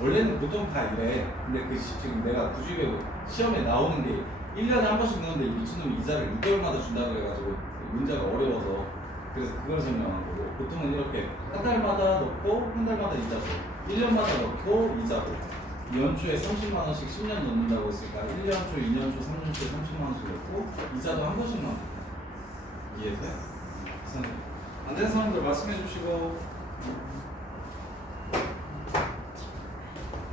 원래는 보통 다 이래. 근데 지금 내가 구주배 시험에 나오는 게 1년에 한 번씩 넣는데 이 미친놈이 이자를 6개월마다 준다 그래가지고 문제가 어려워서 그래서 그걸 설명한 거고, 보통은 이렇게 한 달마다 넣고 한 달마다 이자 줘. 1년마다 넣고 이자 줘. 연초에 30만 원씩 10년 넣는다고 했으니까 1년 초, 2년 초, 3년 초에 30만 원씩 넣고 이자도 한 번씩만 줘. 이해돼? 안 되는 사람들 말씀해 주시고.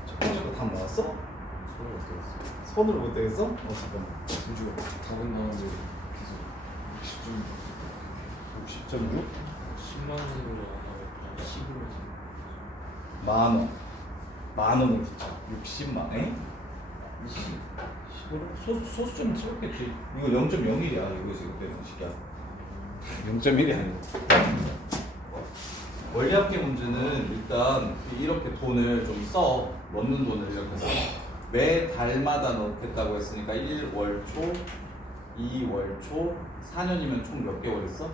첫 번째 거 답 나왔어? 손을 어떻게 했어? 손으로 못 되겠어? 잠깐만. 우주가 답은 나오는데 계속 60.6? 10만 원으로 나가고 10으로 지금 만 원을 붙여. 60만 원? 10으로? 소수점 채웠겠지. 이거 0.01이야. 이거에서 이거 때문에 시키야. 0.1이 아니고. 원리합계 문제는 일단 이렇게 돈을 좀 써. 넣는 돈을 이렇게 써. 매 달마다 넣겠다고 했으니까 1월 초, 2월 초, 4년이면 총 몇 개월 있어?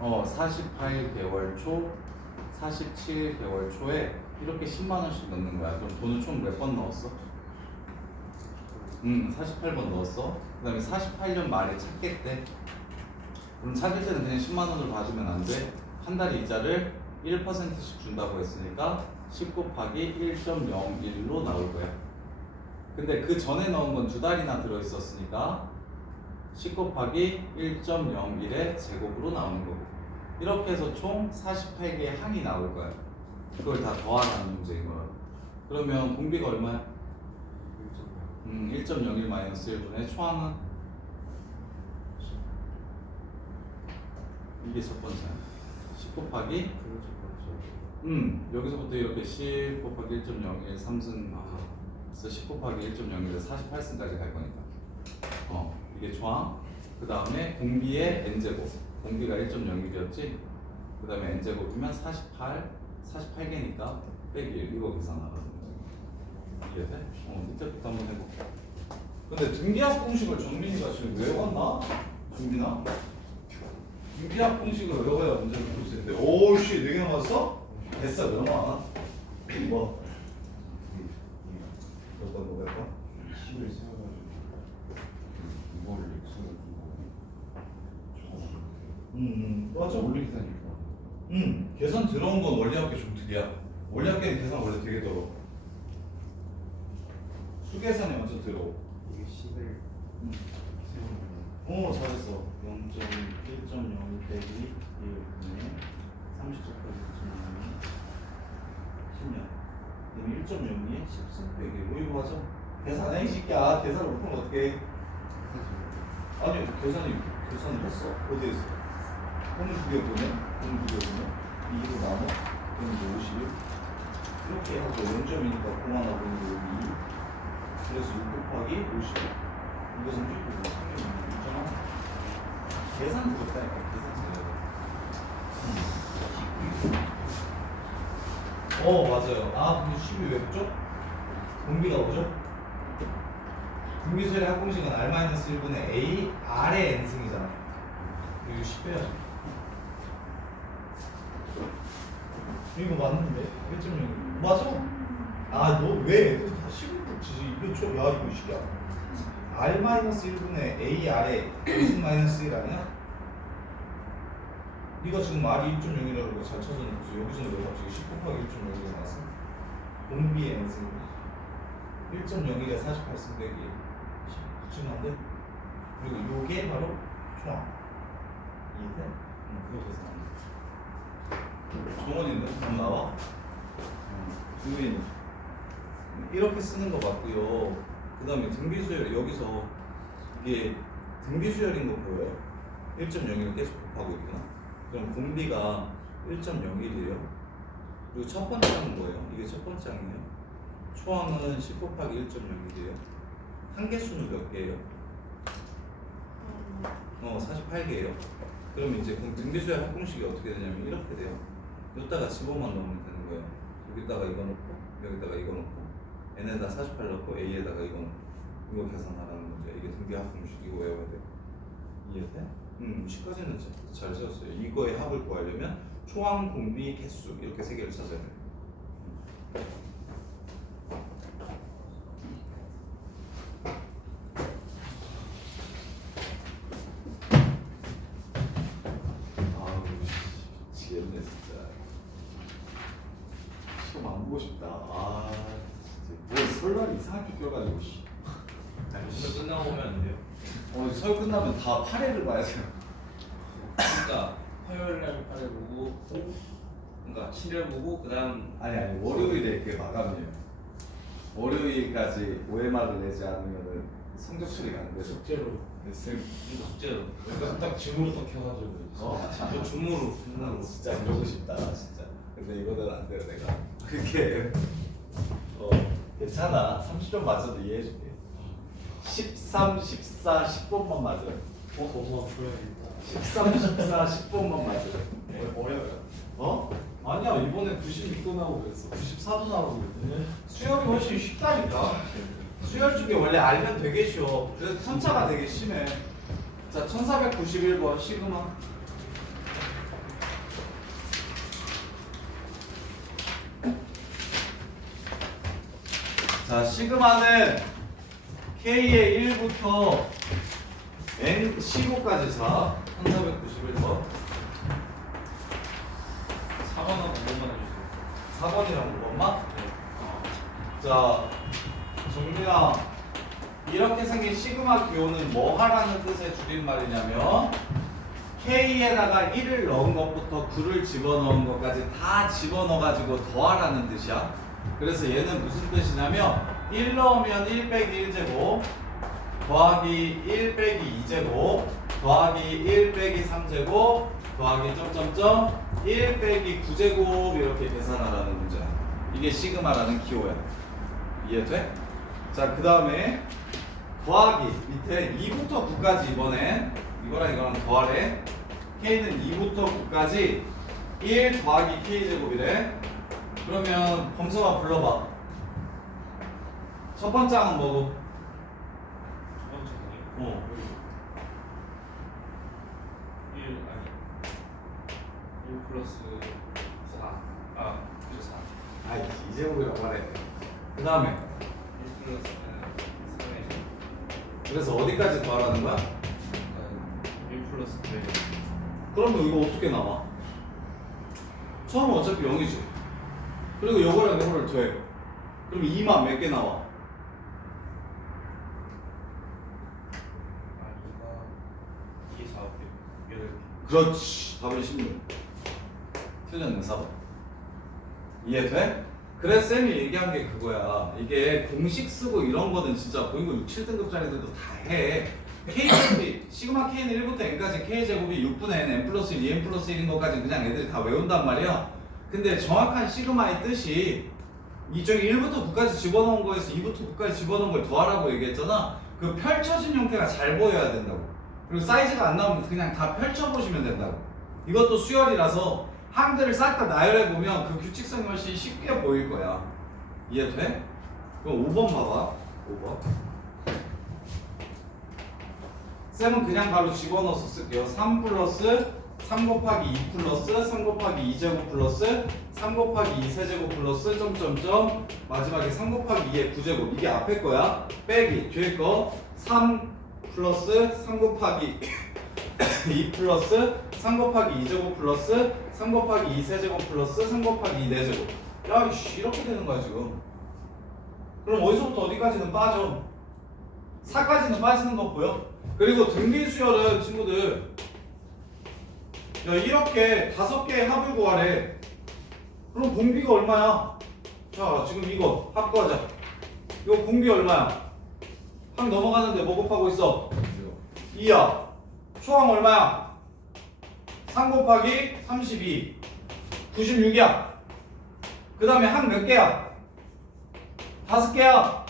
48개월 초, 47개월 초에 이렇게 10만 원씩 넣는 거야. 그럼 돈을 총 몇 번 넣었어? 48번 넣었어. 그 다음에 48년 말에 찾겠대. 그럼 찾을 때는 그냥 10만 원으로 봐주면 안 돼. 한 달에 이자를 1%씩 준다고 했으니까 10 곱하기 1.01로 나올 거야. 근데 그 전에 넣은 건 2달이나 들어있었으니까 10 곱하기 1.01의 제곱으로 나오는 거고, 이렇게 해서 총 48개의 항이 나올 거야. 그걸 다 더하는 문제인 거야. 그러면 공비가 얼마야? 1.01 마이너스 1분의 초항은? 이게 첫 번째야. 10 곱하기 여기서부터 이렇게 10 곱하기 1.01 3승 그래서 10 곱하기 1.01에서 48승까지 갈 거니까 이게 초항. 그 다음에 공비의 n제곱, 공비가 1.01이었지. 그 다음에 n제곱이면 48개니까 빼기 1 이거 계산하거든. 이해돼? 밑에부터 한번 해볼게. 근데 등기합 공식을 정민이가 지금 외웠나? 정민아? 등기합 공식을 외워야 문제를 풀 수 있는데 오우씨 4개 남았어? 됐어 그러면 뭐? 어떤 거 할까? 10을 세워가지고 이거를 x로 주고 맞아. 원리 계산이니까 계산 들어온 건 원리학교 좀 특이야. 원리학교는 계산 원래 되게 더러워. 수계산이 완전 더러워. 이게 10을 잘했어. 0.1.0 빼기 1분의 30초까지 10년. 그럼 1.02에 10승 빼기 5 이거 맞아? 계산해 이 새끼야. 계산을 못하면 어떡해? 아니 계산을 했어. 어디 했어? 오늘 2개 보내? 오늘 2개 보내? 2로 나눠? 그럼 이제 51 이렇게 해서 0.2니까 0 하나 보는 게 여기 2 그래서 6 곱하기 50 이것은 6 곱하기 6.1 계산 들었다니까. 계산 들어야 돼. 맞아요. 근데 10이 왜 붙죠? 공비가 뭐죠? 분비수열의 합공식은 R-1분의 A R의 n승이잖아. 이거 10 빼야지. 이거 맞는데? 1.0 맞아? 너 왜 애들이 다 10을 붙이지? 이거 이거 이 새끼야. R-1분의 A R의 n승 마이너스 1 아니야? 네가 지금 R이 1.0이라고 잘 찾아놓고서 여기서는 왜 갑자기 10 곱하기 1.0이 나왔어? 공비의 n승 1.01에 48승 빼기 10 붙이는데 그리고 요게 바로 총합. 이해돼? 그거 계산합니다. 정원이는 안 나와? 주민 이렇게 쓰는 거 맞고요. 그 다음에 등비수열 여기서 이게 등비수열인 거 보여요? 1.01을 계속 곱하고 있구나. 그럼 공비가 1.01이에요. 그리고 첫 번째 항은 뭐예요? 이게 첫 번째 항이에요. 초항은 10 곱하기 1.01이에요. 한개수는 몇 개예요? 48개예요. 그럼 이제 등비수열 합공식이 어떻게 되냐면 이렇게 돼요. 여기다가 집어만 넣으면 되는 거예요. 여기다가 이거 넣고 여기다가 이거 넣고 n에다 48 넣고 a에다가 이거 넣고 이거 계산하라는 문제. 이게 등비합 공식 이거 외워야 돼요. 이해돼? 10까지는 잘 세웠어요. 이거의 합을 구하려면 초항, 공비, 개수 이렇게 세 개를 찾아야 돼요. 미치겠네 진짜. 시험 안 보고 싶다. 진짜 뭘 설날 이상하게 껴가지고 씨. 시험 끝나고 오면 안 돼요? 설 끝나면 다 8회를 봐야 돼요. 그러니까 화요일 날 8일 보고, 그러니까 7일 보고 그다음 아니 월요일에 그게 마감이에요. 월요일까지 OMR을 내지 않으면은 성적 처리가 안 돼. 숙제로 쌤. 이거 숙제로. 그러니까 딱 줌으로 딱 켜가지고 이거 줌으로. 진짜 이러고 싶다 진짜. 근데 이거는 안 돼요 내가. 그게 괜찮아. 30점 맞아도 이해해줄게. 13, 14, 10번만 맞아요. 고소한 풀어야겠다 13, 14, 10번만 맞아요. 어려워요? 아니야 이번에 96도 나오고 그랬어. 94도 나오고 그랬더니 수열이 훨씬 쉽다니까. 수열 중에 원래 알면 되게 쉬워. 그래서 편차가 되게 심해. 자 1491번 시그마. 자 시그마는 K의 1부터 N 15까지 자 1491번. 4번하고 5번만 해주세요. 4번이랑 5번만? 네. 자, 정민아, 이렇게 생긴 시그마 기호는 뭐 하라는 뜻의 줄임말이냐면 K에다가 1을 넣은 것부터 9를 집어넣은 것까지 다 집어넣어가지고 더하라는 뜻이야. 그래서 얘는 무슨 뜻이냐면 1 넣으면 1 빼기 1제곱 더하기 1 빼기 2제곱 더하기 1 빼기 3제곱 더하기 점점점 1 빼기 9제곱 이렇게 계산하라는 문제야. 이게 시그마라는 기호야. 이해돼? 자, 그 다음에 더하기 밑에 2부터 9까지 이번엔 이거랑 이거랑 더하래. K는 2부터 9까지 1 더하기 K제곱이래. 그러면 범서가 불러봐. 첫 번째 항은 뭐고? 첫 번째 공이 어. 1 아니 1 플러스 4. 아, 그죠 4. 아이, 이제곱이라고 말해. 그 다음에 1 플러스 3의 그래서 어디까지 더하라는 거야? 1 플러스 9의 그러면 이거 어떻게 나와? 처음은 어차피 0이지. 그리고 요거랑 요거를 더해. 그럼 2만 몇 개 나와? 아, 2, 4, 8개. 그렇지. 답은 16. 틀렸네, 4번. 이해돼? 그래서 쌤이 얘기한 게 그거야. 이게 공식 쓰고 이런 거는 진짜 보인거 6, 7등급짜리들도 다 해. K제곱이, 시그마 K는 1부터 N까지 K제곱이 6분의 N, N 플러스 1, N 플러스 1인 것까지 그냥 애들이 다 외운단 말이야. 근데 정확한 시그마의 뜻이 이쪽에 1부터 9까지 집어넣은 거에서 2부터 9까지 집어넣은 걸 더하라고 얘기했잖아. 그 펼쳐진 형태가 잘 보여야 된다고. 그리고 사이즈가 안 나오면 그냥 다 펼쳐보시면 된다고. 이것도 수열이라서 항들을 싹 다 나열해보면 그 규칙성이 훨씬 쉽게 보일 거야. 이해돼? 그럼 5번 봐봐. 5번. 쌤은 그냥 바로 집어넣어서 쓸게요. 3 플러스 3 곱하기 2 플러스 3 곱하기 2제곱 플러스 3 곱하기 2 세제곱 플러스 점점점 마지막에 3 곱하기 2의 9제곱. 이게 앞에 거야. 빼기 뒤에 거 3 플러스 3 곱하기 2 플러스 3 곱하기 2제곱 플러스 3 곱하기 2 세제곱 플러스 3 곱하기 2 4제곱. 야, 이씨, 이렇게 되는 거야 지금. 그럼 어디서부터 어디까지는 빠져? 4까지는 빠지는 거 보여? 그리고 등비수열은 친구들, 야, 이렇게 5개의 합을 구하래. 그럼 공비가 얼마야? 자, 지금 이거 합 구하자. 이거 공비 얼마야? 합 넘어가는데 뭐 곱하고 있어? 2야. 초항 얼마야? 3 곱하기 32 96이야. 그 다음에 합 몇 개야? 5개야.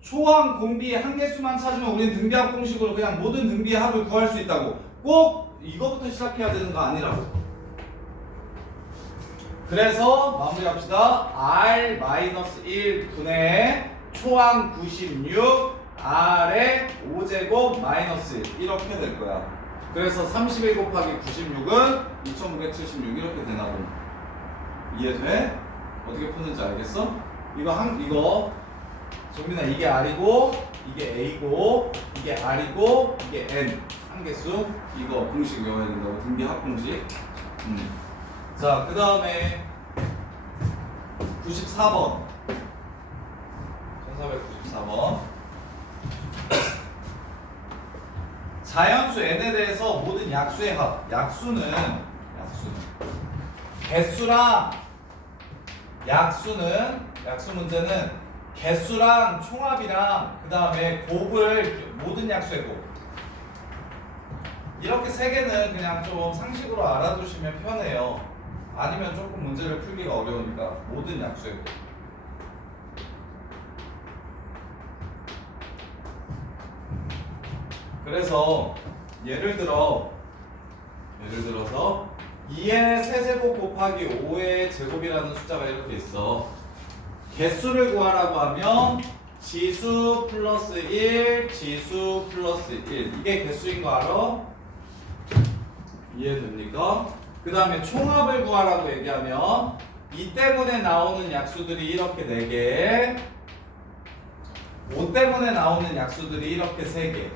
초항 공비 한 개수만 찾으면 우리는 등비합 공식으로 그냥 모든 등비의 합을 구할 수 있다고. 꼭 이거부터 시작해야 되는 거 아니라고. 그래서 마무리합시다. R-1 분의 초항 96 R의 5제곱 마이너스 1 이렇게 될 거야. 그래서 31 곱하기 96은 2976 이렇게 되나 보네. 이해돼? 어떻게 푸는지 알겠어? 이거 정민아, 이게 R이고 이게 A고 이게 R이고 이게 N 한 개수. 이거 공식 외워야 된다고. 등비 합 공식. 자, 그 다음에 94번 1494번 자연수 n에 대해서 모든 약수의 합. 약수는 개수랑 약수 문제는 개수랑 총합이랑 그 다음에 곱을 모든 약수의 곱 이렇게 세 개는 그냥 좀 상식으로 알아두시면 편해요. 아니면 조금 문제를 풀기가 어려우니까 모든 약수의 곱. 그래서 예를 들어서 2의 세제곱 곱하기 5의 제곱이라는 숫자가 이렇게 있어. 개수를 구하라고 하면 지수 플러스 1, 지수 플러스 1. 이게 개수인 거 알아? 이해됩니까? 그 다음에 총합을 구하라고 얘기하면 이 때문에 나오는 약수들이 이렇게 4개, 5 때문에 나오는 약수들이 이렇게 3개.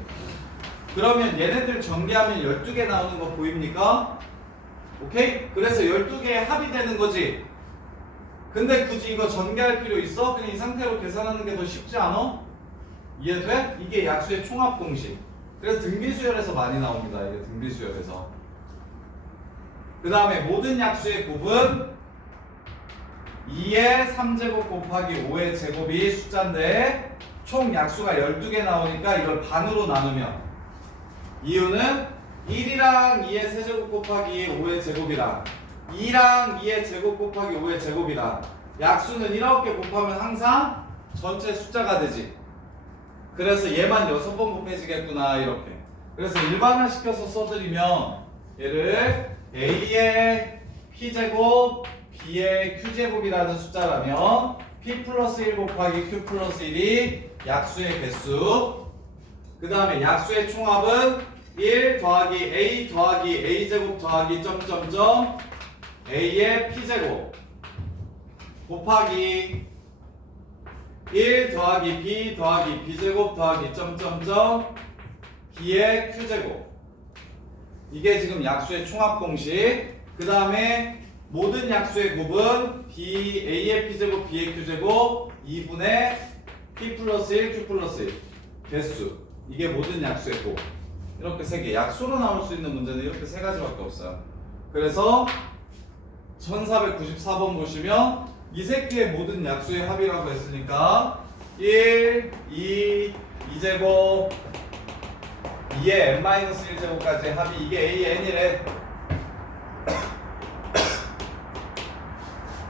그러면 얘네들 전개하면 12개 나오는 거 보입니까? 오케이? 그래서 12개의 합이 되는 거지. 근데 굳이 이거 전개할 필요 있어? 그냥 이 상태로 계산하는 게 더 쉽지 않아? 이해돼? 이게 약수의 총합 공식. 그래서 등비수열에서 많이 나옵니다. 이게 등비수열에서. 그 다음에 모든 약수의 곱은 2의 3제곱 곱하기 5의 제곱이 숫자인데 총 약수가 12개 나오니까 이걸 반으로 나누면 이유는 1이랑 2의 세제곱 곱하기 5의 제곱이랑 2랑 2의 제곱 곱하기 5의 제곱이랑 약수는 이렇게 곱하면 항상 전체 숫자가 되지. 그래서 얘만 6번 곱해지겠구나 이렇게. 그래서 일반화 시켜서 써드리면 얘를 A의 P제곱 B의 Q제곱이라는 숫자라면 P 플러스 1 곱하기 Q 플러스 1이 약수의 개수. 그 다음에 약수의 총합은 1 더하기 A 더하기 A제곱 더하기 점점점 A의 P제곱 곱하기 1 더하기 B 더하기 B제곱 더하기 점점점 B의 Q제곱. 이게 지금 약수의 총합 공식. 그 다음에 모든 약수의 곱은 B, A의 P제곱 B의 Q제곱 2분의 P 플러스 1 Q 플러스 1 개수. 이게 모든 약수의 곱. 이렇게 세 개. 약수로 나올 수 있는 문제는 이렇게 세 가지밖에 없어요. 그래서 1494번 보시면 이 새끼의 모든 약수의 합이라고 했으니까 1, 2, 2제곱 2의 n-1제곱까지의 합이 이게 a, n이래.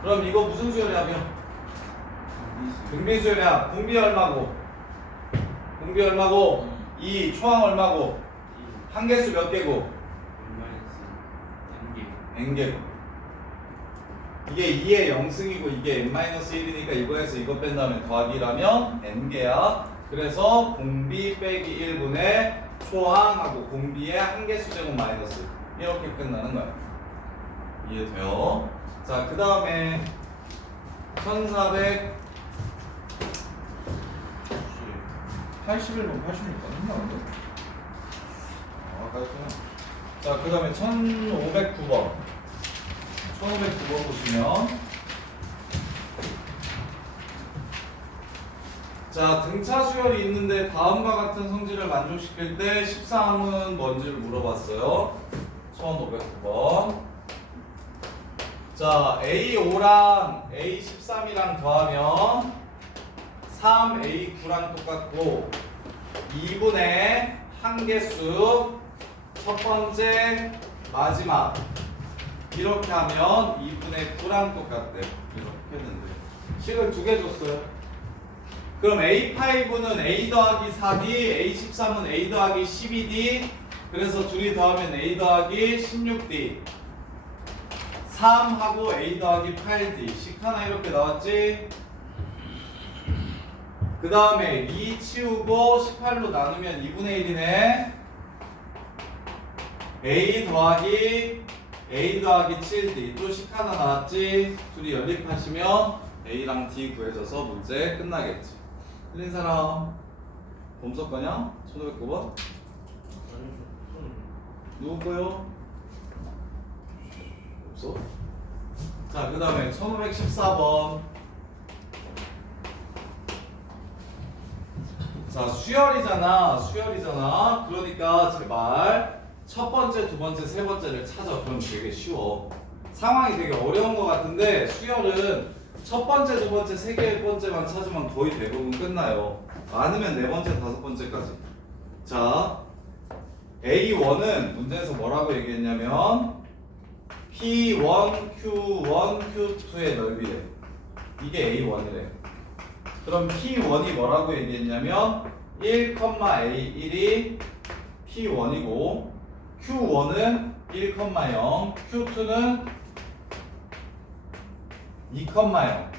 그럼 이거 무슨 수열의 합이야? 등비수열의 합. 분비 얼마고? 분비 얼마고? 2, 초항 얼마고? 한개수 몇 개고? n개고. 이게 2의 0승이고 이게 n-1이니까 이거에서 이거 뺀 다음에 더하기라면 n개야. 그래서 공비 빼기 1분의 초항하고 공비의 한개수 제곱 마이너스 이렇게 끝나는 거야. 이해돼요? 자, 그 다음에 1481번 86번 했나본데? 깔끔해. 자, 그 다음에 1509번 1509번 보시면 자, 등차 수열이 있는데 다음과 같은 성질을 만족시킬 때 13은 뭔지를 물어봤어요. 1509번. 자, A5랑 A13이랑 더하면 3A9랑 똑같고 2분의 한개수 첫 번째 마지막 이렇게 하면 2분의 9랑 똑같대. 이렇게 했는데 식을 두 개 줬어요. 그럼 A5는 A 더하기 4D, A13은 A 더하기 12D. 그래서 둘이 더하면 A 더하기 16D. 3하고 A 더하기 8D. 식 하나 이렇게 나왔지? 그 다음에 2 치우고 18로 나누면 2분의 1이네. A 더하기 7D. 또 식 하나 나왔지? 둘이 연립하시면 A랑 D 구해져서 문제 끝나겠지. 틀린 사람 범석 거냐? 1509번? 누구 거요? 없어? 자, 그 다음에 1514번. 자, 수열이잖아. 그러니까 제발 첫 번째, 두 번째, 세 번째를 찾아. 그럼 되게 쉬워. 상황이 되게 어려운 것 같은데 수열은 첫 번째, 두 번째, 세 번째만 찾으면 거의 대부분 끝나요. 많으면 네 번째, 다섯 번째까지. 자, A1은 문제에서 뭐라고 얘기했냐면 P1, Q1, Q2의 넓이래. 이게 A1이래. 그럼 P1이 뭐라고 얘기했냐면 1,A1이 P1이고 Q1은 1,0, Q2는 2,0.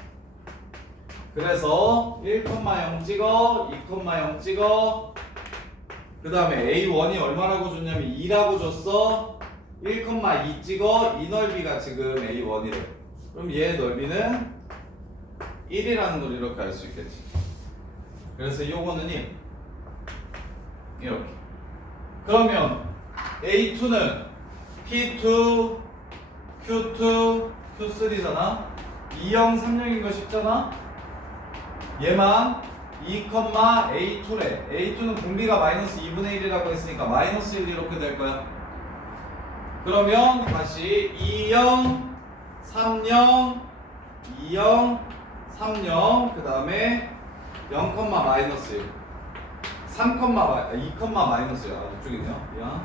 그래서 1,0 찍어, 2,0 찍어. 그 다음에 A1이 얼마라고 줬냐면 2라고 줬어. 1,2 찍어. 이 넓이가 지금 A1이래. 그럼 얘의 넓이는 1이라는 걸 이렇게 알 수 있겠지. 그래서 요거는 1. 이렇게. 그러면 A2는 P2, Q2, Q3잖아. 2형, 3형인 거 쉽잖아. 얘만 2,A2래. A2는 공비가 마이너스 2분의 1이라고 했으니까 마이너스 1 이렇게 될 거야. 그러면 다시 2형, 3형, 2형, 3형, 그 다음에 0, 마이너스 1. 2, 마이너스 1. 아, 이쪽이네요.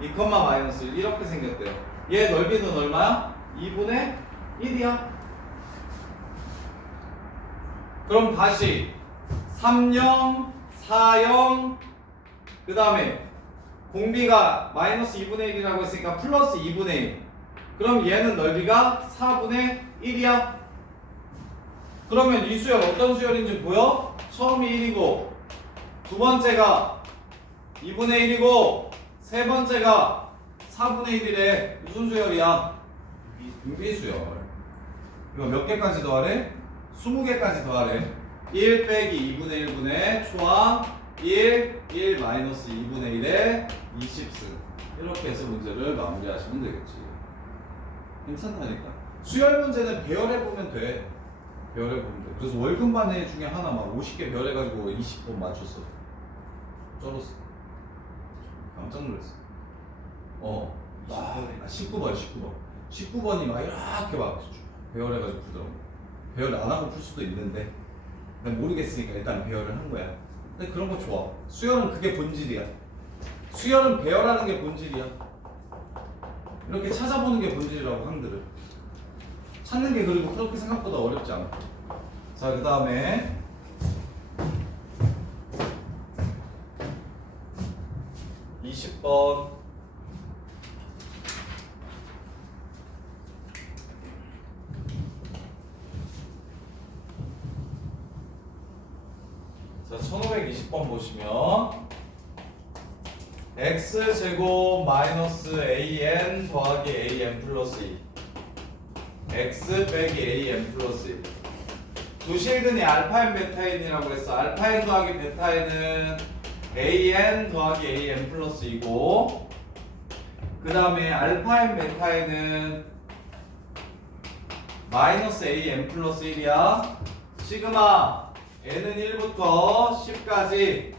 2, 마이너스 1. 이렇게 생겼대요. 얘 넓이는 얼마야? 2분의 1이야. 그럼 다시 3형, 4형, 그 다음에 공비가 마이너스 2분의 1이라고 했으니까 플러스 2분의 1. 그럼 얘는 넓이가 4분의 1이야. 그러면 이 수열 어떤 수열인지 보여? 처음이 1이고 두 번째가 2분의 1이고 세 번째가 4분의 1이래. 무슨 수열이야? 유비수열. 이거 몇 개까지 더하래? 20개까지 더하래. 1 빼기 2분의 1분의 초항 1 마이너스 2분의 1에 20승. 이렇게 해서 문제를 마무리하시면 되겠지. 괜찮다니까. 수열 문제는 배열해보면 돼. 배열해보면 돼. 그래서 월급반회 중에 하나 막 50개 배열해가지고 20번 맞췄어. 쩔었어. 깜짝 놀랐어. 19번. 19번이 막 이렇게 막 배열해가지고 풀더라고. 배열 안 하고 풀 수도 있는데 난 모르겠으니까 일단 배열을 한 거야. 근데 그런 거 좋아. 수열은 그게 본질이야. 수열은 배열하는 게 본질이야. 이렇게 찾아보는 게 본질이라고 항들은. 찾는 게 그리고 그렇게 생각보다 어렵지 않아. 자, 그 다음에 20번. 자, 1520번 보시면 x제곱 마이너스 an 더하기 an 플러스 2 x 빼기 an 플러스 1 두 실근이 알파인 베타인이라고 했어. 알파인 더하기 베타인은 an 더하기 an 플러스 2고 그 다음에 알파인 베타인은 마이너스 an 플러스 1이야. 시그마 n은 1부터 10까지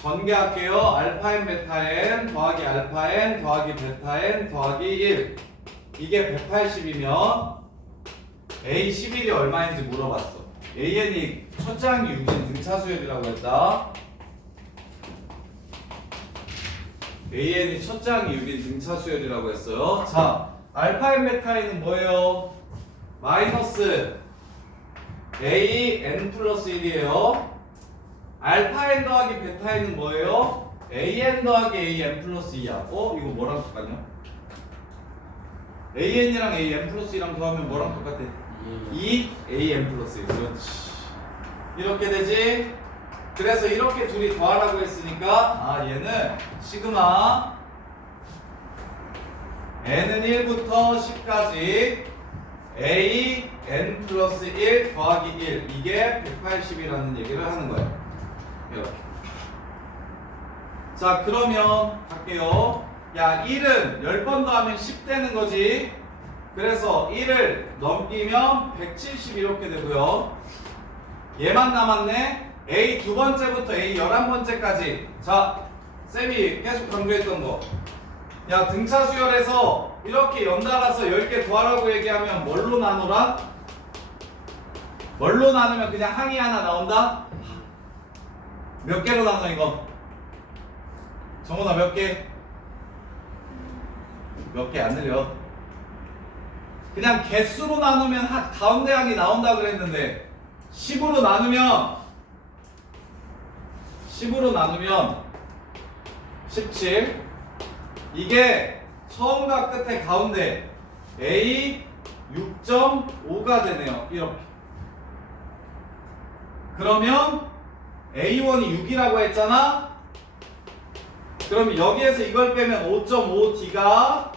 전개할게요. 알파 n 베타 n 더하기 알파 n 더하기 베타 n 더하기 1 이게 180이면 a 11이 얼마인지 물어봤어. an이 첫째 항이 6인 등차수열이라고 했다. an이 첫째 항이 6인 등차수열이라고 했어요. 자, 알파 n 베타 n은 뭐예요? 마이너스 a n 플러스 1이에요. 알파 n 더하기 베타 n은 뭐예요? a n 더하기 a n 플러스 2야. 이거 뭐랑 똑같냐? a n이랑 a n 플러스 2랑 더하면 뭐랑 똑같아? 2 a n 플러스 1. 그렇지. 이렇게 되지? 그래서 이렇게 둘이 더하라고 했으니까 얘는 시그마 n은 1부터 10까지 a n 플러스 1 더하기 1 이게 180이라는 얘기를 하는 거예요. 이렇게. 자, 그러면 갈게요. 야, 1은 10번 더하면 10 되는 거지. 그래서 1을 넘기면 170 이렇게 되고요. 얘만 남았네. A 두 번째부터 A 11번째까지. 자, 쌤이 계속 강조했던 거. 야, 등차 수열에서 이렇게 연달아서 10개 더하라고 얘기하면 뭘로 나누라? 뭘로 나누면 그냥 항이 하나 나온다? 몇 개로 나눠 이거? 정훈아 몇 개? 몇 개 안 늘려. 그냥 개수로 나누면 가운데 항이 나온다 그랬는데 10으로 나누면 17 이게 처음과 끝에 가운데 A 6.5가 되네요. 이렇게. 그러면 A1이 6이라고 했잖아. 그럼 여기에서 이걸 빼면 5.5D가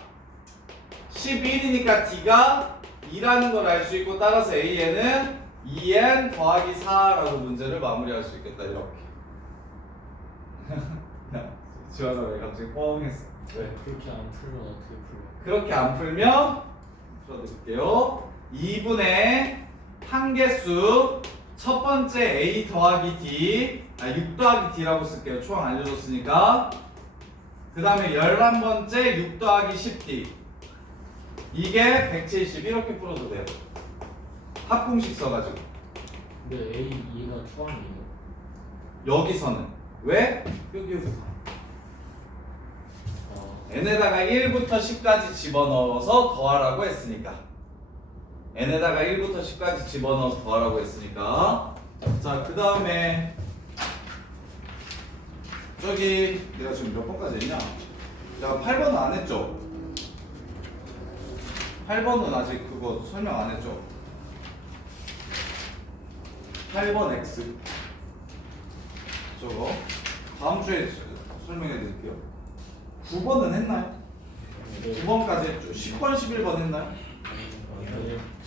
11이니까 D가 2라는 걸 알 수 있고 따라서 AN은 2N 더하기 4라고 문제를 마무리할 수 있겠다. 이렇게. 지원아 왜 갑자기 뻥했어? 왜? 그렇게 안 풀면 어떻게 풀어? 그렇게 안 풀면 풀어드릴게요. 2분의 한개수 첫 번째 a 더하기 d 6 더하기 d라고 쓸게요. 초항 알려줬으니까. 그 다음에 11번째 6 더하기 10d 이게 170 이렇게 풀어도 돼요. 합공식 써가지고. 근데 A 2가 초항이에요. 여기서는 왜? 여기 n에다가 1부터 10까지 집어넣어서 더하라고 했으니까. n에다가 1부터 10까지 집어넣어서 더하라고 했으니까. 자, 그 다음에 저기 내가 지금 몇 번까지 했냐? 자, 8번은 안 했죠? 8번은 아직 그거 설명 안 했죠? 8번 X 저거 다음 주에 설명해 드릴게요. 9번은 했나요? 9번까지 했죠? 10번, 11번 했나요?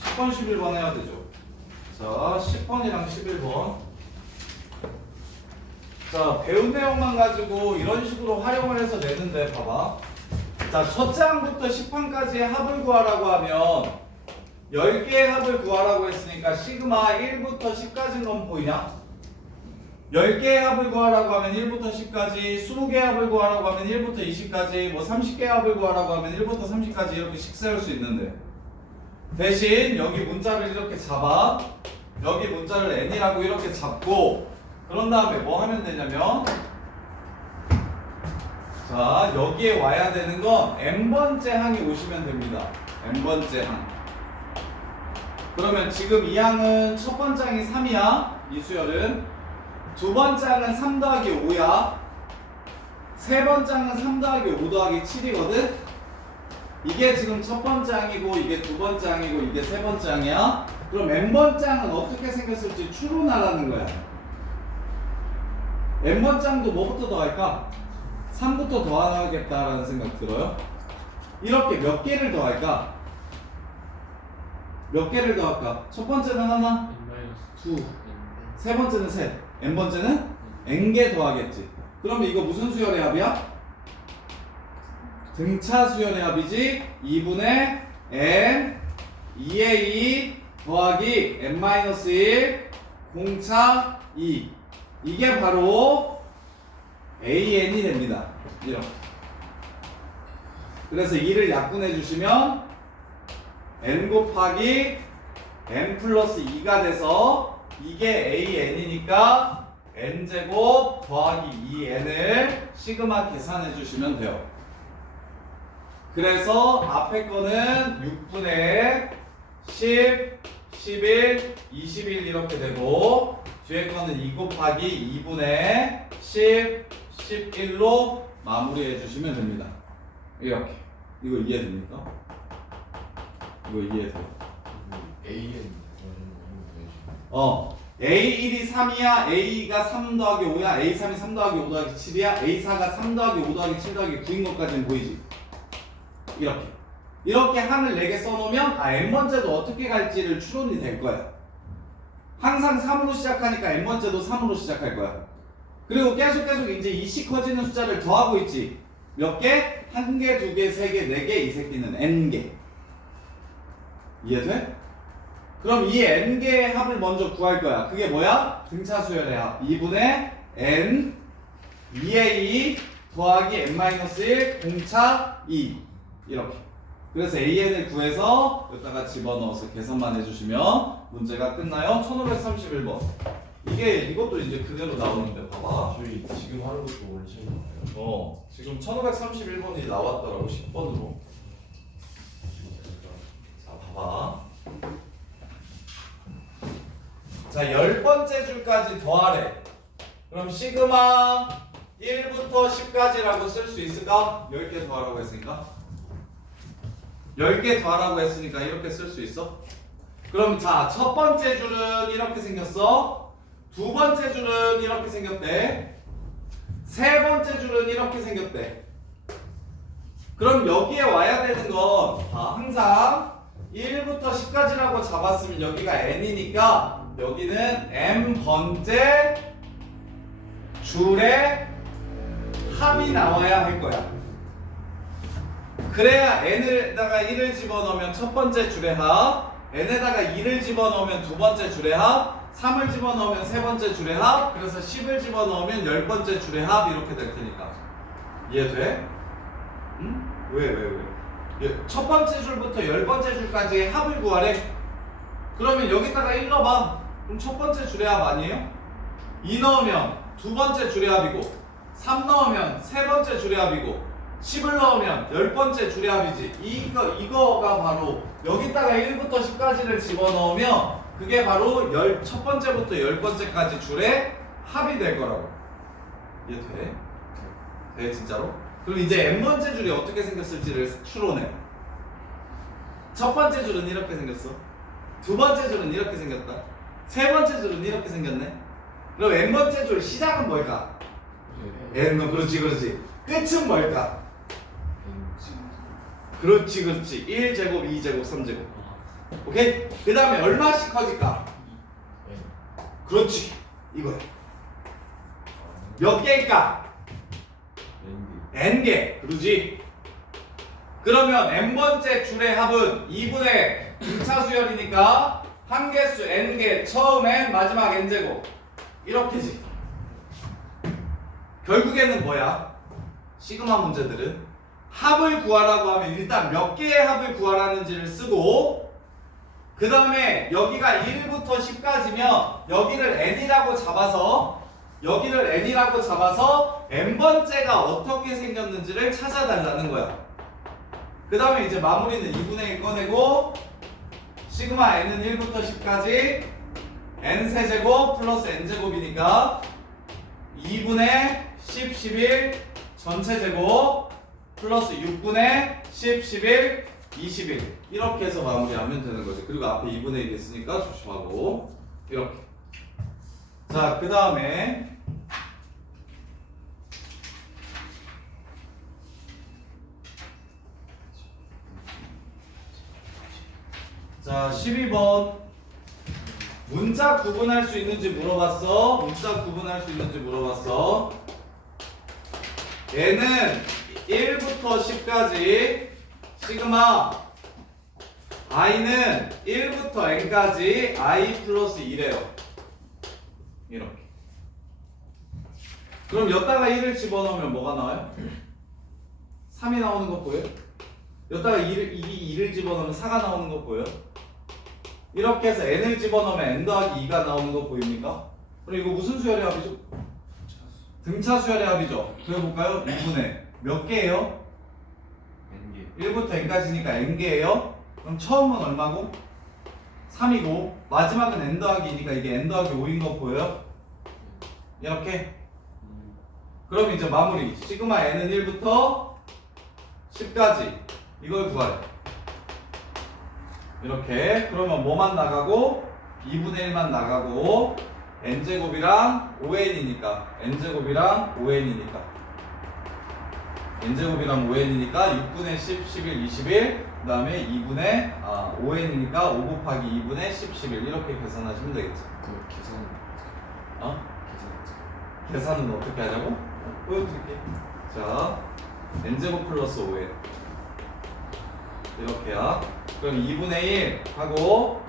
10번, 11번 해야 되죠. 자, 10번이랑 11번. 자, 배운 내용만 가지고 이런 식으로 활용을 해서 내는데 봐봐. 자, 첫째 항부터 10항까지의 합을 구하라고 하면 10개의 합을 구하라고 했으니까 시그마 1부터 10까지인 건 보이냐? 10개의 합을 구하라고 하면 1부터 10까지, 20개의 합을 구하라고 하면 1부터 20까지, 뭐 30개의 합을 구하라고 하면 1부터 30까지 이렇게 씩 세울 수 있는데 대신 여기 문자를 이렇게 잡아. 여기 문자를 n이라고 이렇게 잡고 그런 다음에 뭐 하면 되냐면 자, 여기에 와야 되는 건 n번째 항이 오시면 됩니다. n번째 항. 그러면 지금 이 항은 첫 번째 항이 3이야. 이 수열은. 두 번째 항은 3 더하기 5야. 세 번째 항은 3 더하기 5 더하기 7이거든. 이게 지금 첫 번째 항이고 이게 두 번째 항이고 이게 세 번째 항이야. 그럼 n번째 항은 어떻게 생겼을지 추론하라는 거야. n번째 항도 뭐부터 더할까? 3부터 더하겠다라는 생각 들어요? 이렇게 몇 개를 더할까? 몇 개를 더할까? 첫 번째는 하나, 둘, 세 번째는 셋, n번째는 n개 더하겠지. 그러면 이거 무슨 수열의 합이야? 등차 수열의 합이지. 2분의 n 2의 2 더하기 n-1 공차 2 이게 바로 an이 됩니다. 이렇게. 그래서 2를 약분해 주시면 n 곱하기 n 플러스 2가 돼서 이게 an이니까 n제곱 더하기 2n을 시그마 계산해 주시면 돼요. 그래서 앞에 거는 6분의 10, 11, 21 이렇게 되고 뒤에 거는 2 곱하기 2분의 10, 11로 마무리해 주시면 됩니다. 이렇게. 이거 이해됩니까? 이거 이해돼요? AN A1이 3이야, A가 3 더하기 5야, A3이 3 더하기 5 더하기 7이야, A4가 3 더하기 5 더하기 7 더하기 9인 것까지는 보이지? 이렇게 항을 4개 써놓으면 n번째도 어떻게 갈지를 추론이 될 거야. 항상 3으로 시작하니까 n번째도 3으로 시작할 거야. 그리고 계속 이제 이씩 커지는 숫자를 더하고 있지. 몇 개? 1개, 2개, 3개, 4개, 이 새끼는 n개. 이해돼? 그럼 이 n개의 합을 먼저 구할 거야. 그게 뭐야? 등차 수열의 합. 2분의 n 2의 2 더하기 n-1 공차 2 이렇게. 그래서 an을 구해서 여기다가 집어넣어서 계산만 해주시면 문제가 끝나요. 1531번. 이것도 이제 그대로 나오는데 봐봐. 저희 지금 하는 것도 원래 시험 나와요. 지금 1531번이 나왔더라고 10번으로. 자, 봐봐. 자, 10번째 줄까지 더하래. 그럼 시그마 1부터 10까지라고 쓸 수 있을까? 10개 더하라고 했으니까. 10개 더하라고 했으니까 이렇게 쓸 수 있어? 그럼 자, 첫 번째 줄은 이렇게 생겼어. 두 번째 줄은 이렇게 생겼대. 세 번째 줄은 이렇게 생겼대. 그럼 여기에 와야 되는 건 항상 1부터 10까지라고 잡았으면 여기가 n이니까 여기는 n번째 줄의 합이 나와야 할 거야. 그래야 n에다가 1을 집어넣으면 첫 번째 줄의 합, n에다가 2를 집어넣으면 두 번째 줄의 합, 3을 집어넣으면 세 번째 줄의 합, 그래서 10을 집어넣으면 10번째 줄의 합 이렇게 될 테니까. 이해돼? 응? 왜? 첫 번째 줄부터 10번째 줄까지의 합을 구하래. 그러면 여기다가 1 넣어봐. 그럼 첫 번째 줄의 합 아니에요? 2 넣으면 두 번째 줄의 합이고, 3 넣으면 세 번째 줄의 합이고, 10을 넣으면 10번째 줄의 합이지. 이거가 바로 여기다가 1부터 10까지를 집어넣으면 그게 바로 첫 번째부터 10번째까지 줄의 합이 될 거라고. 이해돼? 돼 진짜로? 그럼 이제 n번째 줄이 어떻게 생겼을지를 추론해. 첫 번째 줄은 이렇게 생겼어. 두 번째 줄은 이렇게 생겼다. 세 번째 줄은 이렇게 생겼네. 그럼 n번째 줄 시작은 뭘까? n, 그렇지. 끝은 뭘까? 그렇지. 1제곱, 2제곱, 3제곱. 오케이? 그 다음에 얼마씩 커질까? 그렇지. 이거야. 몇 개일까? n개. 그러지? 그러면 n번째 줄의 합은 2분의 등차 수열이니까 한 개수 n개, 처음 n, 마지막 n제곱. 이렇게지. 결국에는 뭐야? 시그마 문제들은 합을 구하라고 하면 일단 몇 개의 합을 구하라는지를 쓰고, 그 다음에 여기가 1부터 10까지면 여기를 n이라고 잡아서 n번째가 어떻게 생겼는지를 찾아달라는 거야. 그 다음에 이제 마무리는 2분의 1 꺼내고, 시그마 n은 1부터 10까지 n 세제곱 플러스 n제곱이니까 2분의 10, 11 전체 제곱 플러스 6분의 10, 11, 21 이렇게 해서 마무리하면 되는 거지. 그리고 앞에 2분의 1 있으니까 조심하고 이렇게. 자, 그 다음에 자 12번 문자 구분할 수 있는지 물어봤어. 얘는 1부터 10까지 시그마 i는 1부터 n까지 i 플러스 1이에요. 이렇게. 그럼 여기다가 1을 집어넣으면 뭐가 나와요? 3이 나오는 거 보여요? 여기다가 2를 집어넣으면 4가 나오는 거 보여요? 이렇게 해서 n을 집어넣으면 n 더하기 2가 나오는 거 보입니까? 그럼 이거 무슨 수열의 합이죠? 등차 수열의 합이죠. 그려볼까요? 2분의 몇 개예요? n개. 1부터 n까지니까 n개예요. 그럼 처음은 얼마고? 3이고 마지막은 n 더하기 2니까 이게 n 더하기 5인 거 보여요? 이렇게. 그럼 이제 마무리. 시그마 n은 1부터 10까지 이걸 구하래. 이렇게. 그러면 뭐만 나가고 2분의 1만 나가고 n제곱이랑 5n이니까 n제곱이랑 5n이니까 6분의 10, 11, 21 그 다음에 2분의 5n이니까 5 곱하기 2분의 10, 11 이렇게 계산하시면 되겠죠. 그 계산. 어? 계산. 계산은 어떻게 하냐고? 보여드릴게. 자, n제곱 플러스 5n 이렇게야. 그럼 2분의 1 하고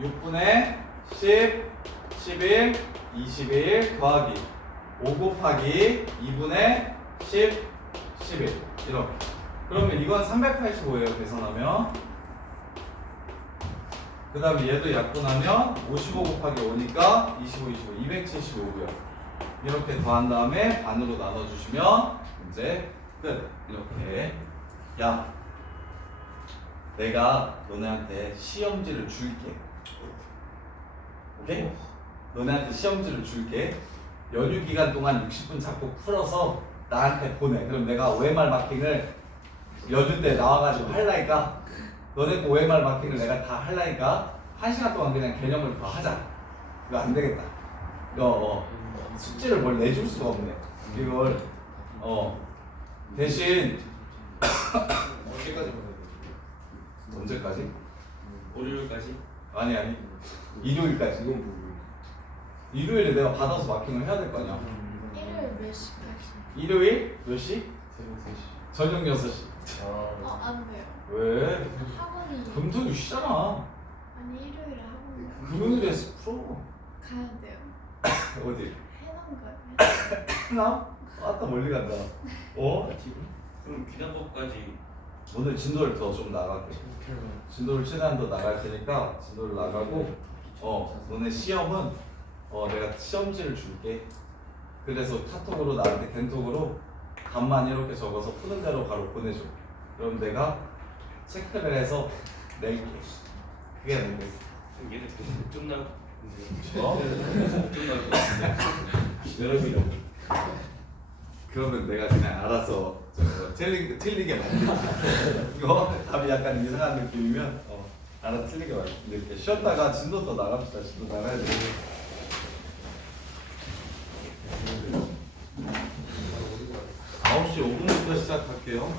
6분의 10, 11, 21 더하기 5 곱하기 2분의 10, 11 이렇게. 그러면 이건 385예요 계산하면. 그 다음에 얘도 약분하면 55 곱하기 5니까 25, 275고요. 이렇게 더한 다음에 반으로 나눠주시면 이제 끝. 이렇게. 야, 내가 너네한테 시험지를 줄게. 오케이? 너네한테 시험지를 줄게. 연휴 기간 동안 60분 잡고 풀어서 나한테 보내. 그럼 내가 OMR 마킹을 연휴 때 나와가지고 할라니까, 너네 거 OMR 마킹을 내가 다 할라니까 1시간 동안 그냥 개념을 더 하자. 이거 안 되겠다. 이거 숙제를 뭘 내줄 수가 없네. 이걸 대신 언제까지 보내야 돼? 언제까지? 월요일까지? 아니 일요일까지. 이건 뭐? 일요일에 내가 받아서 마킹을 해야 될 거 아니야. 일요일 몇 시까지? 일요일 몇 시? 새벽 3시. 저녁 6시. 안 돼요. 왜? 학원이 금토일 쉬잖아. 아니 일요일에 학원 금요일에 풀어. 가야 돼요. 어디? 해놓은 거예요. 나? 아따 멀리 간다. 어? 그럼 기간법까지 오늘 진도를 더 좀 나갈게. 진도를 최대한 더 나갈 테니까 진도를 나가고 너네 시험은 내가 시험지를 줄게. 그래서 카톡으로 나한테 겐톡으로 답만 이렇게 적어서 푸는 대로 바로 보내줘. 그럼 내가 체크를 해서 낼게. 그게 알겠어. 얘는 좀 나올 것 어? 같은데. 좀 나올 것 같은데. 여러분. 그러면 내가 그냥 알아서 틀리게 만들게. 이거 답이 약간 이상한 느낌이면 알아 틀리게 만들게. 쉬었다가 진도 더 나갑시다. 진도 나가야 돼. 9시 5분부터 시작할게요.